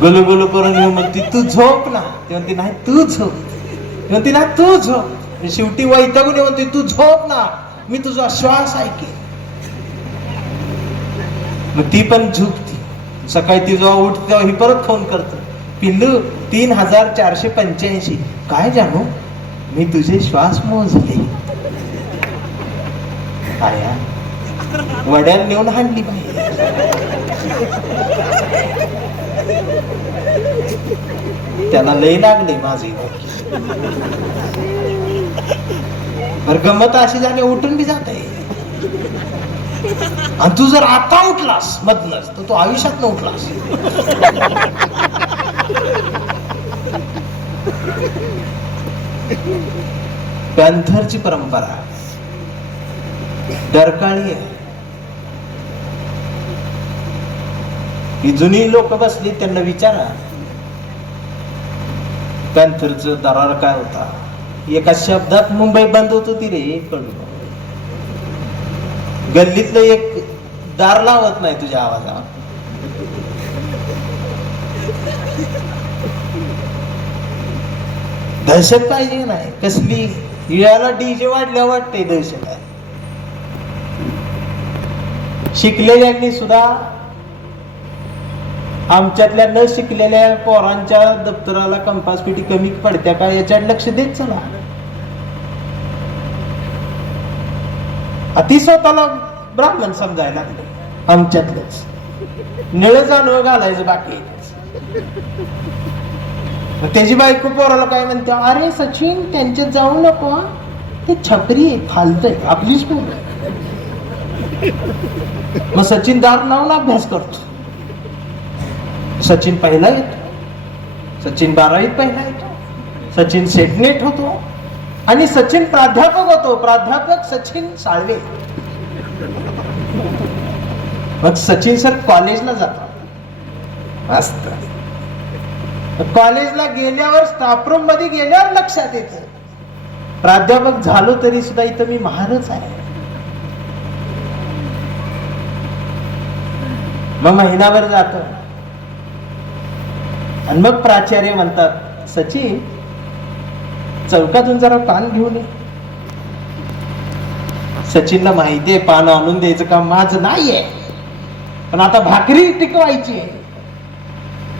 गुलू गुलू करून येऊ म्हणती तू झोप ना, ती म्हणती नाही तू झोप, ती म्हणती ना तू झोप. शेवटी वैतागून म्हणते तू झोप ना, मी तुझा श्वास ऐके. मग ती पण झोपती. सकाळी ती जेव्हा उठते तेव्हा ही परत फोन करतो, पिल्लू 3485. काय जानू, मी तुझे श्वास मोजले. आया वड्याला नेऊन हाणली बाई. त्याला लय लागले माझे. बरं गंमत अशी झाली उठून बी जात आहे. आणि तू जर आता उठलास मधनच तर तू आयुष्यात न उठलास. पॅन्थरची परंपरा डरकाळी आहे. ही जुनी लोक बसली त्यांना विचारा पॅन्थरचं दरार काय होता. एका शब्दात मुंबई बंद होत होती रे. कळू गल्लीतलं एक दार लावत नाही तुझ्या आवाजावर. दहशत पाहिजे नाही कसली. हिळ्याला डीजे वाढल्या वाटते दहशत आहे. शिकलेल्यांनी सुद्धा आमच्यातल्या न शिकलेल्या पोरांच्या दप्तराला कंपास पेटी कमी पडत्या का याच्यात लक्ष देत चला. अति स्वतःला ब्राह्मण समजायला लागले आमच्यातलेच. निळ जाणव घालायचं बाकी. त्याची बायको पोराला काय म्हणते, अरे सचिन त्यांच्यात जाऊ नको ते छत्री आहे फालतय आपलीच पोर. मग सचिन दार लावून अभ्यास करतो. सचिन पहिला येतो, सचिन 12वीत पहिला येतो, सचिन सेटनेट होतो आणि सचिन प्राध्यापक होतो. प्राध्यापक सचिन साळवे. मग सचिन सर कॉलेजला जातो. मस्त. कॉलेजला गेल्यावर स्टाफ रूम मध्ये गेल्यावर लक्षात येतं प्राध्यापक झालो तरी सुद्धा इथं मी महारच आहे. मग महिनाभर जातो आणि मग प्राचार्य म्हणतात, सचिन चौकातून जरा पान घेऊन ये. सचिनला माहितीये पान आणून द्यायचं काम माझं नाहीये, पण आता भाकरी टिकवायची आहे.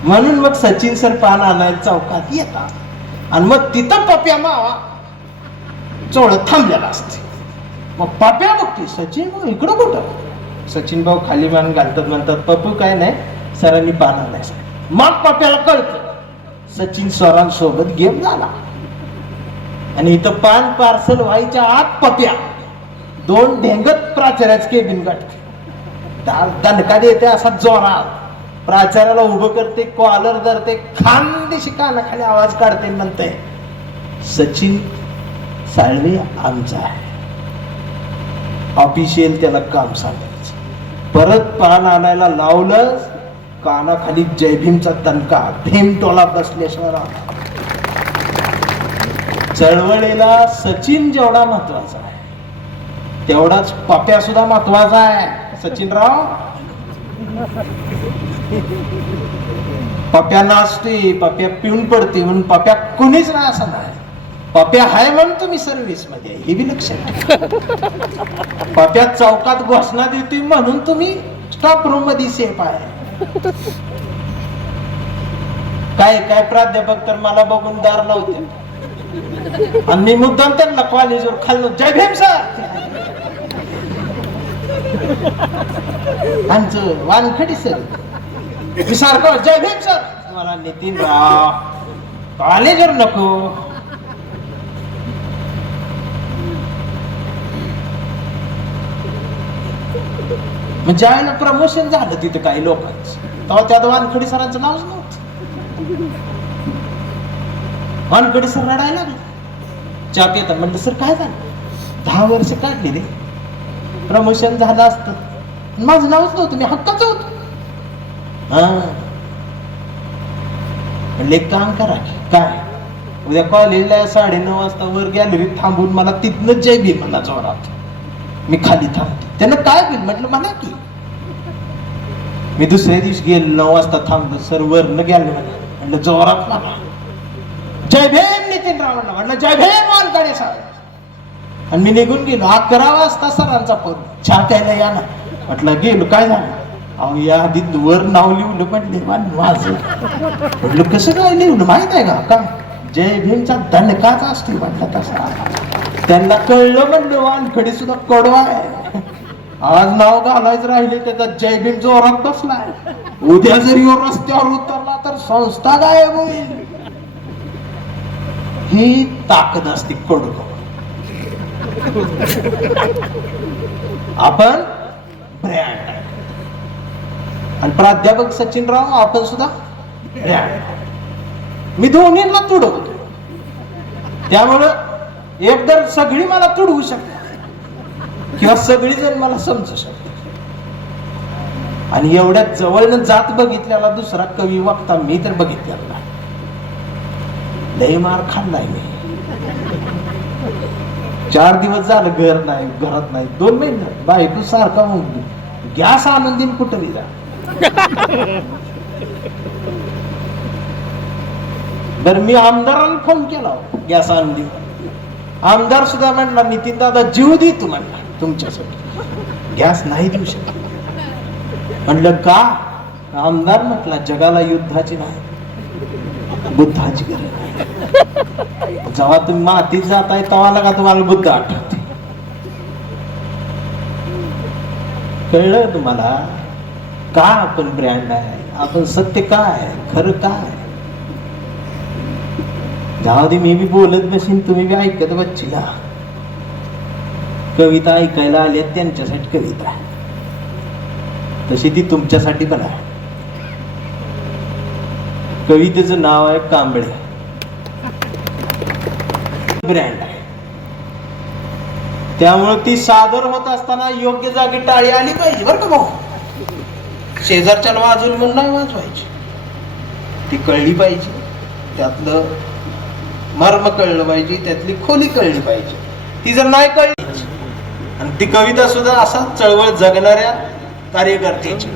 म्हणून मग सचिन सर पान आणायला चौकात येतात आणि मग तिथं पप्या मावा चोळत थांबलेला असते. मग पप्या बघते सचिन भाऊ इकडं कुठं. सचिन भाऊ खाली मान घालतात, म्हणतात पप्पू काय नाही सरांनी पान आणायचं. मग पप्याला कळतं सचिन सरांसोबत गेम झाला. आणि इथं पान पार्सल व्हायच्या आत पप्या 2 ढेंगत प्राचार्याच केबिन गाठते. दणका देते असा जोरात. प्राचार्याला उभं करते, कॉलर धरते, खानदेशी कानाखाली आवाज काढते, म्हणते सचिन साळवे आमचा आहे. ऑफिशियल त्याला काम सांगायचं. परत पान आणायला लावलं, कानाखाली जयभीमचा दणका. भीम टोला बसल्याशिवाय. चळवळीला सचिन जेवढा महत्वाचा आहे तेवढाच पप्या सुद्धा महत्वाचा आहे. सचिनराव पप्या नाचते, पप्या पिऊन पडते म्हणून पप्या कुणीच नाही असं नाही. पप्या हाय म्हणून तुम्ही सर्व्हिस मध्ये हे बी लक्षात. पप्या चौकात घोषणा देते म्हणून तुम्ही स्टाफ रूम मध्ये सेफ आहे. काय काय प्राध्यापक तर मला बघून दार लावते आणि मी मुद्दाम त्यांना कॉलेजवर खाल्लो, जय भीम सर. आमचं वानखडी सर मी सारखं जय भीम सर. मला नितीन राव कॉलेजवर नको. म्हणजे आहे प्रमोशन झालं तिथे काही लोकांचं, तेव्हा त्या वानखडी सरांचं नावच नव्हतं. वानखडी सर रडायला लागले. चाप येतात म्हणलं सर काय झालं. 10 वर्ष काढली रे, प्रमोशन झालं असतं माझं नावच नव्हतं, मी हक्काचं होतो. म्हणले एक काम करा की काय उद्या कॉलेजला 9:30 वाजता वर गॅलरीत थांबून मला तिथनं जय भीम म्हणा जोरात. मी खाली थांबतो. त्यानं काय बिल म्हटलं म्हणा की. मी दुसऱ्या दिवशी गेलो 9 वाजता थांबलो. सर वरनं गेलं म्हणलं जोरात म्हणा जय भीम नितीन राव. म्हटलं जय भीम वानखडे सर. आणि मी निघून गेलो. 11 वाजता सरांचा फोन, चहा प्यायला या ना. म्हटलं गेलो. काय झालं. अहो या आधीत वर नाव लिहून म्हटले माझं. म्हटलं कसं काय लिहून माहित आहे का जय भीमचा दणकाच असतो म्हटलं तसा. त्यांना कळलं म्हणलं वानखडी सुद्धा कडवा आहे. आज नाव घालायचं राहिले त्याचा जयभीम जोरात बसलाय. उद्या जरी रस्त्यावर उतरला तर संस्था गायब होईल. ही ताकद असते कडू. आपण ब्रँड आणि प्राध्यापक सचिनराव आपण सुद्धा ब्रँड. मी दोन्हीला तुडवतो. त्यामुळं एकदर सगळी मला तुडवू शकतात किंवा सगळी जण मला समजू शकतात. आणि एवढ्या जवळनं जात बघितल्याला दुसरा कवी वक्ता मी तर बघितलेला लय मार खाल्लाय मी. 4 दिवस झालं घर नाही, घरात नाही. 2 महिने बायको सारखा म्हणून गॅस आणून देईन कुठं मी जा. बर मी आमदाराला फोन केला गॅस आणून देईन. आमदार सुद्धा म्हटला नितीन दादा जीव दे तुम्हाला तुमच्यासाठी गॅस नाही देऊ शकत. म्हणलं का? आमदार म्हटला जगाला युद्धाची नाही बुद्धाची गरज आहे. जेव्हा तुम्ही मातीत जाताय तेव्हा का तुम्हाला बुद्ध आठवते. कळलं तुम्हाला का आपण ब्रँड आहे, आपण सत्य काय, खरं काय. जाऊ दे मी बी बोलत बसीन तुम्ही बी ऐकत बच्चीला. कविता ऐकायला आली त्यांच्यासाठी कविता आहे तशी ती तुमच्यासाठी पण आहे. कवितेचं नाव आहे कांबळे. ब्रँड आहे त्यामुळे ती सादर होत असताना योग्य जागी टाळी आली पाहिजे बरं का भाऊ. शेजारच्या वाजून म्हणून नाही वाजवायची. ती कळली पाहिजे, त्यातलं मर्म कळलं पाहिजे, त्यातली खोली कळली पाहिजे. ती जर नाही कळली आणि ती कविता सुद्धा असा चळवळ जगणाऱ्या कार्यकर्त्याची.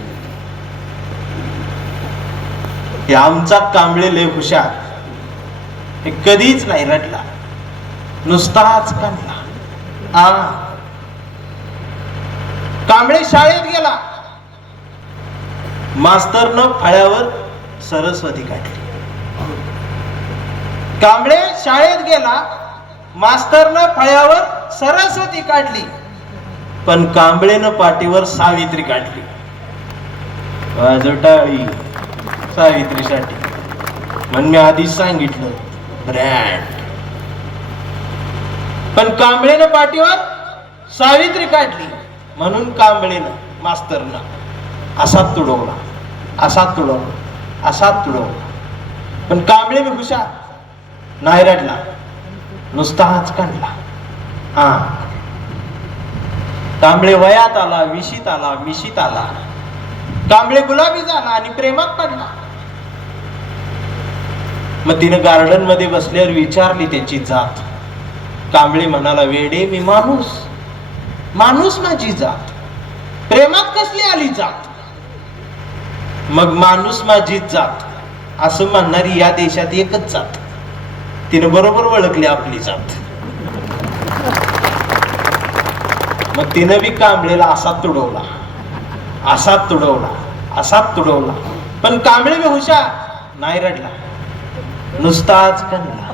हे आमचा कांबळे लय हुशार. हे कधीच नाही रडला, नुसताच काढला. कांबळे शाळेत गेला, मास्तरनं फळ्यावर सरस्वती काढली. कांबळे शाळेत गेला, मास्तरनं फळ्यावर सरस्वती काढली, पण कांबळेनं पाठीवर सावित्री काढली. वाजवटाळी सावित्रीसाठी. म्हणून मी आधीच सांगितलं ब्रँड. पण कांबळेनं पाठीवर सावित्री काढली म्हणून कांबळेनं मास्तरनं असाच तुडवला, असाच तुडवला, असाच तुडवला. पण कांबळे बी हुशार, नाही रडला, नुसता हाच काढला. कांबळे वयात आला, विशीत आला, मिशीत आला. कांबळे गुलाबी झाला आणि प्रेमात पडला. मग तिनं गार्डन मध्ये बसल्यावर विचारली त्याची जात. कांबळे म्हणाला वेडे मी माणूस, माणूस माझी जात, प्रेमात कसली आली जात. मग माणूस माझी जात असं म्हणणारी या देशात एकच जात. तिने बरोबर ओळखली आपली जात. मग तिनं बी कांबळेला असाच तुडवला, असाच तुडवला, असाच तुडवला. पण कांबळे बी हुशार, नाही रडला, नुसताच कणला.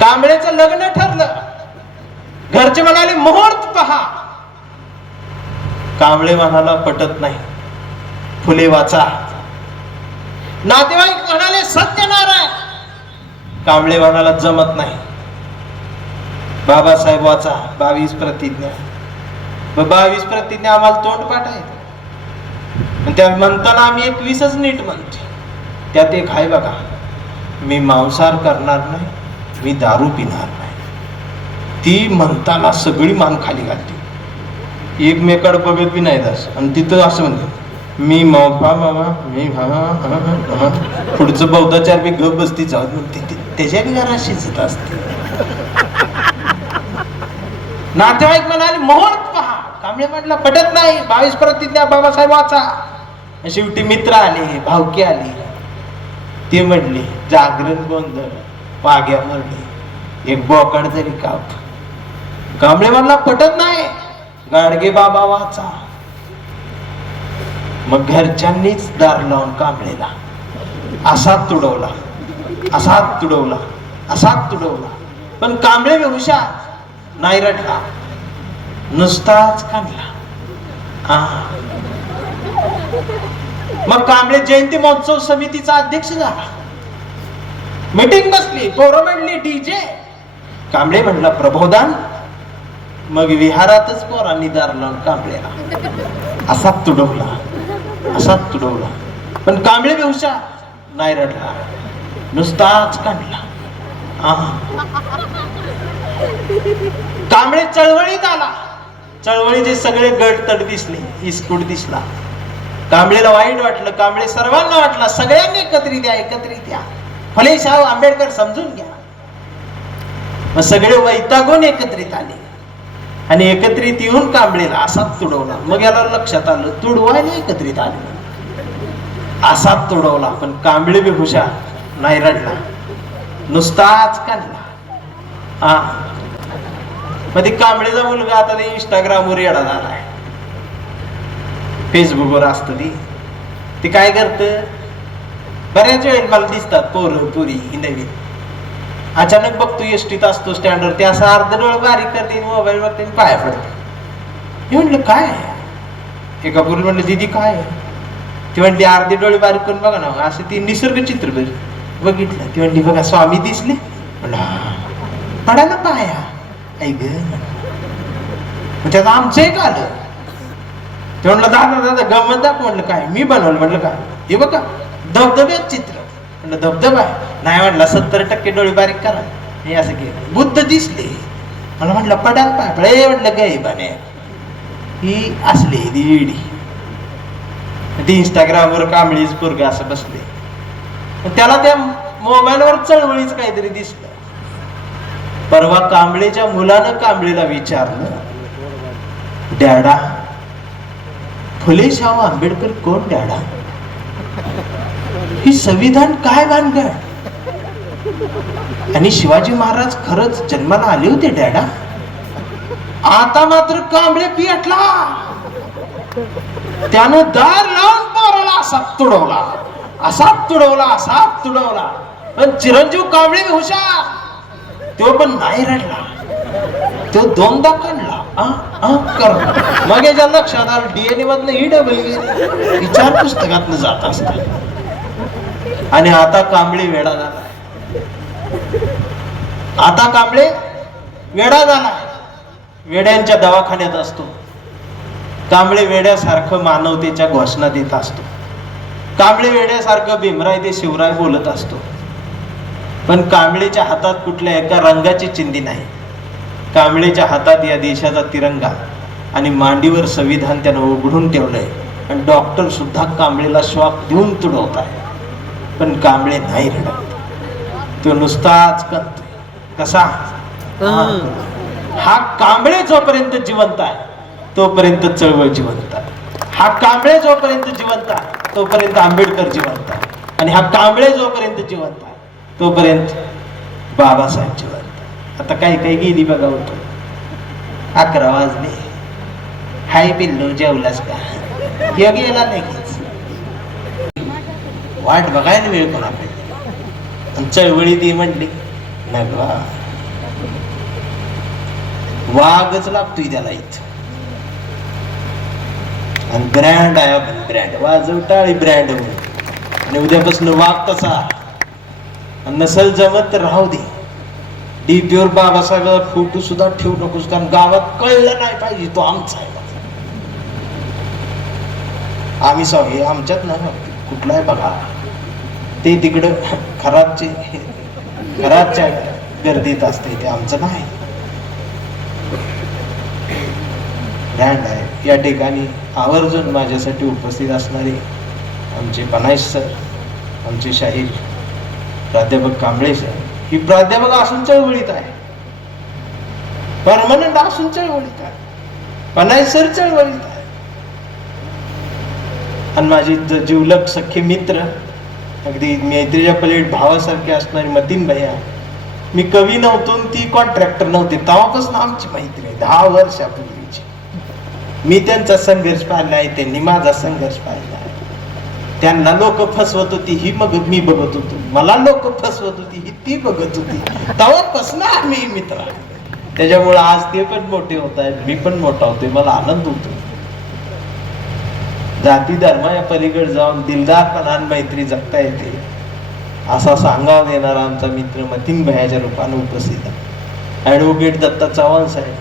कांबळेचं लग्न ठरलं. घरचे म्हणाले मुहूर्त पहा. कांबळे म्हणाला पटत नाही, फुले वाचा. नातेवाईक म्हणाले सत्यनारायण. कांबळे म्हणाला जमत नाही, बाबासाहेब वाचा 22 प्रतिज्ञा. 22 प्रतिज्ञा आम्हाला तोंड पाठ आहे. त्या म्हणताना आम्ही 21च नीट म्हणतो. त्यात एक आहे बघा, मी मांसाहार करणार नाही, मी दारू पिणार नाही. ती म्हणताना सगळी मान खाली घालते, एकमेकाड बघत बी नाही दास. आणि तिथं असं म्हणते मी मामा मी पुढचं बौद्धाचार बी गप बसती जाऊ म्हणते. त्याच्या बी घरात शिजत असते. नातेवाईक म्हणाले मुहूर्त पहा. कांबळे म्हटलं पटत नाही, 22 प्रतिज्ञा बाबासाहेब वाचा. शेवटी मित्र आले, भावकी आली. ते म्हणले जागरण गोंधळ, वाघ्या मरली, एक बोकड तरी काप. कांबळे म्हणला पटत नाही, गाडगे बाबा वाचा. मग घरच्यांनीच दार लावून कांबळेला असाच तुडवला, असाच तुडवला, असाच तुडवला. पण कांबळे बी हुशार, नाही रडला, नुसताच काढला. मग कांबळे जयंती महोत्सव समितीचा अध्यक्ष झाला. मीटिंग बसली, पोरं म्हणली डीजे. कांबळे म्हणला प्रबोधन. मग विहारातच पोरांनी दार लावून कांबळेला असाच तुडवला. पण कांबळे बेहुशा नाही रडला, नुसताच काढला. कांबळे चळवळीत आला. चळवळीचे सगळे गट तड दिसले, इस्कुट दिसला. कांबळेला वाईट वाटलं. कांबळे सर्वांना वाटला सगळ्यांनी एकत्रित या. फले शाहू आंबेडकर समजून घ्या. मग सगळे वैतागून एकत्रित आले आणि एकत्रित येऊन कांबळेला असाच तुडवला. मग याला लक्षात आलं तुडवायला एकत्रित आले, असाच तुडवला. पण कांबळे बी हुशार, नाही रडला, नुसताच काढला. मग ते कांबळेचा मुलगा आता ते इंस्टाग्रामवर येडा झालाय, फेसबुकवर असत ती काय करत, बऱ्याच वेळेला मला दिसतात पोरं पुरी ही नवीन. अचानक बघतो एसटीत असतो स्टँडवर, ते असं अर्ध डोळं बारीक करते, मोबाईल बघते, पाया पडते. मी म्हटलं काय? एका पोरी म्हटलं दीदी काय? ती म्हणली अर्धे डोळे बारीक करून बघा ना. असं ती निसर्ग चित्र बघितलं. ती म्हणली बघा स्वामी दिसले. म्हणलं पडा ना पाया. ऐक त्याचं आमचं एक आलं. ते म्हणलं दादा गमत दाखव. म्हणलं काय? मी बनवलं. म्हणलं काय? हे बघा धबधब्यात चित्र. म्हणलं धबधबा आहे? नाही. म्हणलं 70% डोळे बारीक करा. हे असं केलं. बुद्ध दिसले. मला म्हटलं पडायला पाय पडे. म्हटलं काय बने ही असली ती इंस्टाग्रामवर कांबळीच पोरग असं बसले. त्याला त्या मोबाईलवर चळवळीच काहीतरी दिसलं. परवा कांबळेच्या मुलानं कांबळेला विचारलं, डॅडा फुले शाहू आंबेडकर कोण डॅडा? ही संविधान काय भानगड? आणि शिवाजी महाराज खरंच जन्माला आले होते डॅडा? आता मात्र कांबळे पियटला. त्यानं दार लावून पोराला असाच तुडवला. पण चिरंजीव कांबळे हुशार, तो पण नाही रडला. तो दोनदा काढला. मग याच्या लक्षात आलं डीएनए मधनं EW विचार पुस्तकातनं जात असत. आणि आता कांबळे वेडा झाला. वेड्यांच्या दवाखान्यात असतो. कांबळे वेड्यासारखं मानवतेच्या घोषणा देत असतो. कांबळे वेड्यासारखं भीमराय ते शिवराय बोलत असतो. पण कांबळेच्या हातात कुठल्या एका रंगाची चिंधी नाही. कांबळेच्या हातात या देशाचा तिरंगा आणि मांडीवर संविधान त्यानं उघडून ठेवलंय. आणि डॉक्टर सुद्धा कांबळेला श्वास देऊन तुडवत आहे. पण कांबळे नाही रडत, तो नुसताच करतोय. कसा? हा कांबळे जोपर्यंत जिवंत आहे तोपर्यंत चळवळ जिवंत आहे. हा कांबळे जोपर्यंत जिवंत आहे तोपर्यंत आंबेडकर जिवंत आहे. आणि हा कांबळे जोपर्यंत जिवंत आहे तोपर्यंत बाबासाहेब जिवंत. आता काही गेली बघा. होतो 11 वाजले. हाय पिल्लू जेवलास का? गेला लगेच. वाट बघायला वेळ कोण आपल्याला. चळवळी ती म्हणली नगवा वाघच लागतोय त्याला इथं. आणि ब्रँड आहे, ब्रँड वाजव टाळी ब्रँड. आणि उद्यापासून वाघ तसा नसल जमत तर राहू दे. डीपीवर बाबासाहेबांचा फोटो सुद्धा ठेवू नकोस, कारण गावात कळलं नाही पाहिजे तो आमचा आहे. आम्ही हे आमच्यात ना कुठला आहे बघा. ते तिकडं खराबच्या गर्दीत असते, ते आमचं नाही. ब्रँड आहे. या ठिकाणी आवर्जून माझ्यासाठी उपस्थित असणारे आमचे बनायश सर, आमचे शाहीर प्राध्यापक कांबळे सर. ही प्राध्यापक असून चळवळीत आहे, परमनंट असून चळवळीत आहे. बनायश सर चळवळीत आहे. आणि माझी जिवलग सख्खे मित्र, अगदी मैत्रीच्या पलीकडे भावासारखे असणारे मतीन भैया. मी कवी नव्हतो, ती कॉन्ट्रॅक्टर नव्हते, तेव्हापासून आमची मैत्री आहे 10 वर्षापूर्वीची. मी त्यांचा संघर्ष पाहिला आहे, त्यांनी माझा संघर्ष पाहिला आहे. त्यांना लोक फसवत होती ही मग मी बघत होतो, मला लोक फसवत होती ही ती बघत होती. तेव्हापासून आम्ही मित्र. त्याच्यामुळे आज ते पण मोठे होत आहेत, मी पण मोठा होतोय, मला आनंद होतो. जाती धर्मा या पलीकडे जाऊन दिलदारपणाने मैत्री जगता येते असा सांगाव देणारा आमचा मित्र मतीन भयाच्या रूपाने उपस्थित आहे. ऍडव्होकेट दत्ता चव्हाण साहेब.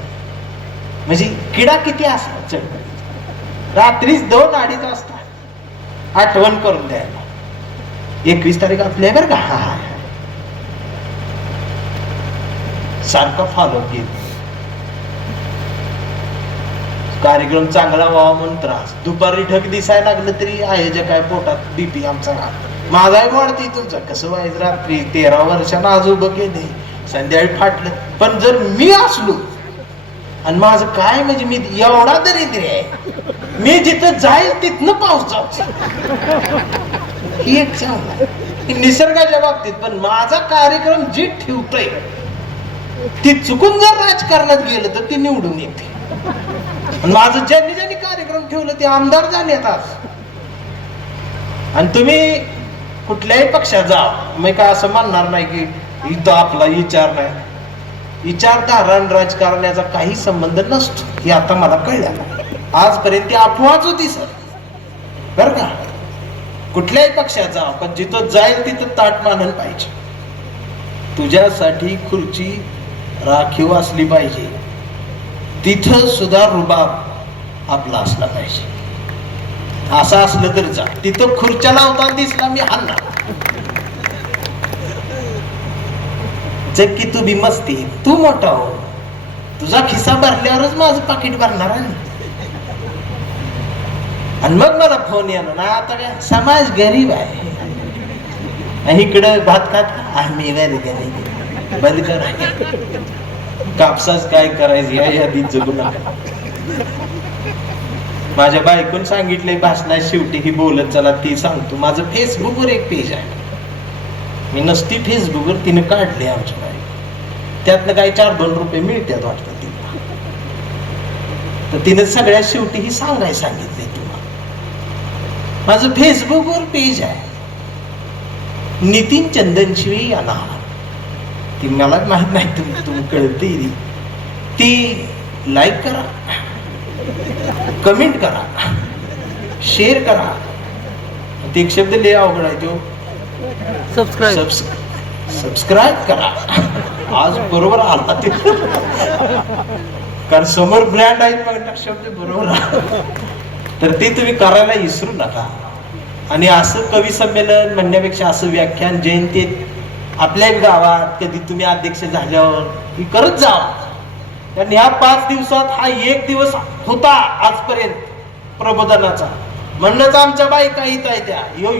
म्हणजे किडा किती असतात चळवळीत, रात्रीच 2-2:30 वाजता आठवण करून द्यायला. 21 तारीख आपल्या बरं का, सारखा फॉलो केला. कार्यक्रम चांगला व्हावा म्हणून त्रास. दुपारी ढग दिसायला लागलं तरी आयोजक काय पोटात बीपी आमचा माझाही वाढते, तुमचा कसं व्हायचं. रात्री 13 वर्षांना आज उभं केले, संध्याकाळी फाटलं. पण जर मी असलो आणि माझं काय म्हणजे मी एवढा दरिद्र आहे, मी जिथं जाईल तिथनं पाऊस जाऊ. ही एक चांगला निसर्गाच्या बाबतीत. पण माझा कार्यक्रम जी ठेवतोय ती चुकून जर राजकारणात गेलं तर ती निवडून येते. माझं ज्यांनी ज्यांनी कार्यक्रम ठेवलं ते आमदार झाले आज. आणि तुम्ही कुठल्याही पक्षात जा, मी काय असं म्हणणार नाही की इथं आपला विचार नाही. विचारधारा आणि राजकारणाचा काही संबंध नसतो हे आता मला कळलं. आजपर्यंत ती अफवाच होती सर, बर का. कुठल्याही पक्षात जा, पण जिथं जाईल तिथं ताट मानन पाहिजे. तुझ्यासाठी खुर्ची राखीव असली पाहिजे, तिथं सुद्धा रुबाब आपला असला पाहिजे. असं असलं तरी जा. तिथं खुर्च्या लावताना दिसला मी हाणणार. जग की तू बी मस्ती, तू मोठा हो, तुझा खिसा भरल्यावरच माझं पाकिट भरणार आहे. आणि मग मला फोन येणार ना, आता काय समाज गरीब आहे, इकडं भात खात आम्ही गरीब बंद करा. कापसाच काय करायचं या यादीत जगू नका. माझ्या बायकोन सांगितलंय भाषणात शेवटी ही बोलत चला ती सांगतो. माझं फेसबुकवर एक पेज आहे, मी नसती फेसबुकवर, तिने काढले आमच्या बायको. त्यातनं काही 4-2 रुपये मिळतात वाटतं तिला. तर तिने सगळ्यात शेवटी ही सांगायला सांगितलंय तुम्हाला. माझं फेसबुकवर पेज आहे, नितीन चंदनशिवी या नाव. ती मला माहित नाही, तुम्ही कळते. ती लाईक करा, कमेंट करा, शेअर करा. ते एक शब्द लय अवघड आहे तो, सबस्क्राईब करा. आज बरोबर आला ते, कारण समोर ब्रँड आहेत मग शब्द बरोबर. तर ते तुम्ही करायला विसरू नका. आणि असं कवी संमेलन म्हणण्यापेक्षा असं व्याख्यान जयंतीत आपल्या गावात कधी तुम्ही अध्यक्ष झाल्यावर ही करत जा. कारण ह्या 5 दिवसात हा एक दिवस होता आजपर्यंत प्रबोधनाचा. म्हणूनच आमच्या बायका इथं आहे त्या.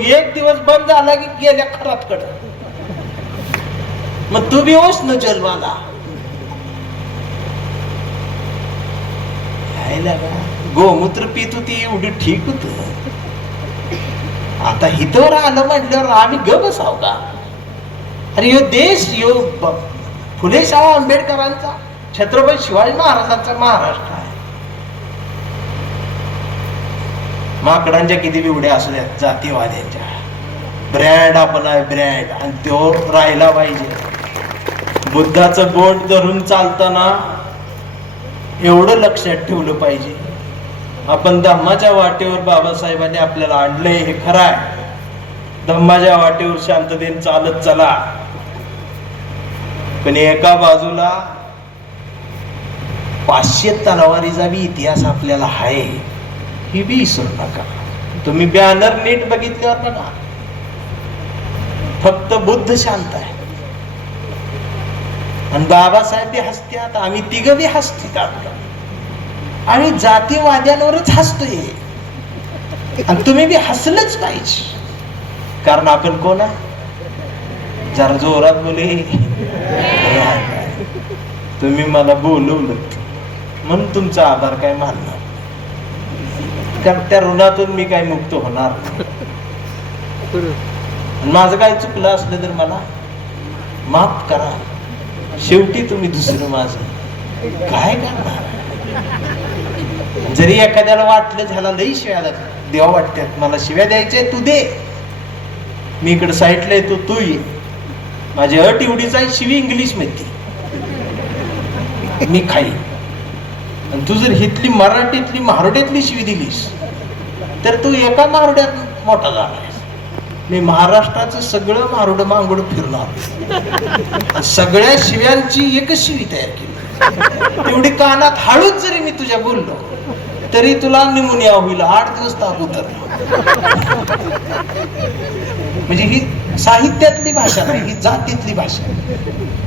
एक दिवस बंद झाला की गेल्या खरात कड. मग तू बी होस न जन्माला. गोमूत्र पित होती एवढी ठीक होत. आता हितवर आलं म्हटल्यावर आम्ही ग बसाव का. अरे यो देश, यो फुले शाह आंबेडकरांचा, छत्रपती शिवाजी महाराजांचा महाराष्ट्र आहे. माकडांच्या किती बिवड्या असू द्यात, जातीवाद्यांच्या. ब्रँड आपण आहे, ब्रँड. आणि तो राहिला पाहिजे. बुद्धाचं बोट धरून चालताना एवढं लक्षात ठेवलं पाहिजे, आपण धम्माच्या वाटेवर बाबासाहेबांनी आपल्याला आणलंय हे खरं आहे. धम्माच्या वाटेवर शांततेने चालत चला. पण एका बाजूला 500 तलवारीचा बी इतिहास आपल्याला आहे, ही बी विसरू नका. तुम्ही बॅनर नीट बघितल्यावर बघा, फक्त बुद्ध शांत आहे आणि बाबासाहेब बी हसत्यात, आम्ही तिघ बी हसतात. आणि जातीवाद्यांवरच हसतोय. आणि तुम्ही बी हसलंच पाहिजे, कारण आपण कोण आहे. जरा जोरात बोले. तुम्ही मला बोलवलं म्हणून तुमचा आभार काय मानणार, कारण त्या ऋणातून मी काय मुक्त होणार नाही. माझं काय चुकलं असलं तर मला माफ करा. शेवटी तुम्ही दुसरं माझं काय करणार. जरी एखाद्याला वाटलं झाला लई शिव्या देवा वाटतात, मला शिव्या द्यायचे तू दे, मी इकडे साईडला येतो तू ये. माझी अट एवढीच आहे, शिवी इंग्लिश मध्ये. मी खाईन. आणि तू जर हितली मराठीतली महारड्यातली शिवी दिलीस तर तू एका महारड्यात मोठा झालाय. मी महाराष्ट्राचं सगळं महारड मांगड फिरणार, सगळ्या शिव्यांची एकच शिवी तयार केली. तेवढी कानात हळूच जरी मी तुझ्या बोललो तरी तुला निमोनिया होईल, 8 दिवस ताप उतर. म्हणजे ही साहित्यातली भाषा नाही, ही जातीतली भाषा.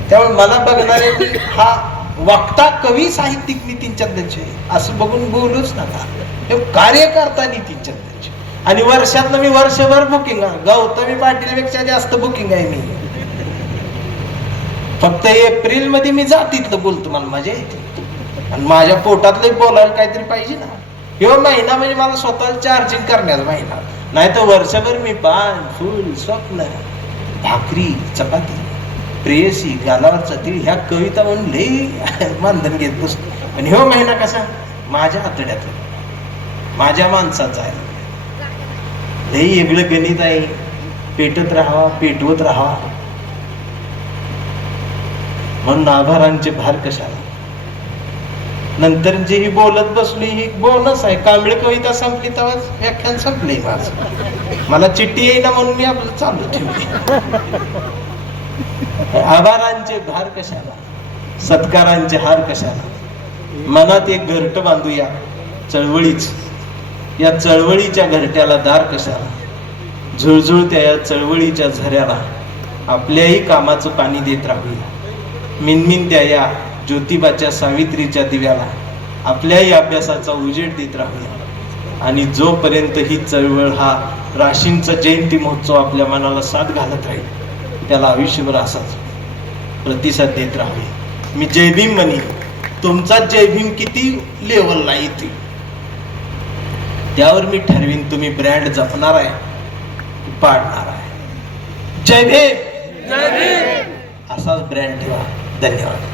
त्यामुळे मला बघणारे हा वक्ता कवी साहित्यिक नितीन चंदनचे असं बघून बोलूच नका. हे कार्य करता नितीन चंदनचे. आणि वर्षातनं मी वर्षभर बुकिंग, गौतमी पाटीलपेक्षा जास्त बुकिंग आहे मी. फक्त एप्रिल मध्ये मी जातीतलं बोलतो, मला मजा येते. आणि माझ्या पोटातलं बोलायला काहीतरी पाहिजे ना. ह्यो महिना म्हणजे मला स्वतःला चार्जिंग करण्याचा महिना. नाही तर वर्षभर मी पान फुल स्वप्न भाकरी चपाती प्रेयसी गालावरचा तीळ ह्या कविता म्हणून लई मानधन घेत बसतो. पण ह्यो महिना कसा माझ्या आतड्यात, माझ्या माणसाचा आहे. लई वेगळं गणित आहे. पेटत राहावा, पेटवत राहावा. म्हणून आभारांचे भार कशाला. नंतर जे ही बोलत बसली ही बोनस आहे. कांबळे कविता संपली तेव्हा व्याख्यान संपले माझं. मला चिठ्ठी येईना म्हणून मी आपलं चालू ठेवली. आभारांचे भार कशाला, सत्कारांचे हार कशाला. मनात एक घरट बांधूया चळवळीच, या चळवळीच्या घरट्याला दार कशाला. झुळझुळत्या या चळवळीच्या झऱ्याला आपल्याही कामाचं पाणी देत राहूया. मिनमिनत्या या ज्योतिबाच्या सावित्रीच्या दिव्याला आपल्याही अभ्यासाचा उजेड देत राहूया. आणि जोपर्यंत ही चळवळ हा राशींचा जयंती महोत्सव आपल्या मनाला साथ घालत राहील त्याला आयुष्यभर असाच प्रतिसाद देत राहूया. मी जय भीम म्हणेन, तुमचा जय भीम किती लेवलला येते त्यावर मी ठरवीन तुम्ही ब्रँड जपणार आहे पाडणार आहे. जय भीम, जय भीम असाच ब्रँड ठेवा. धन्यवाद.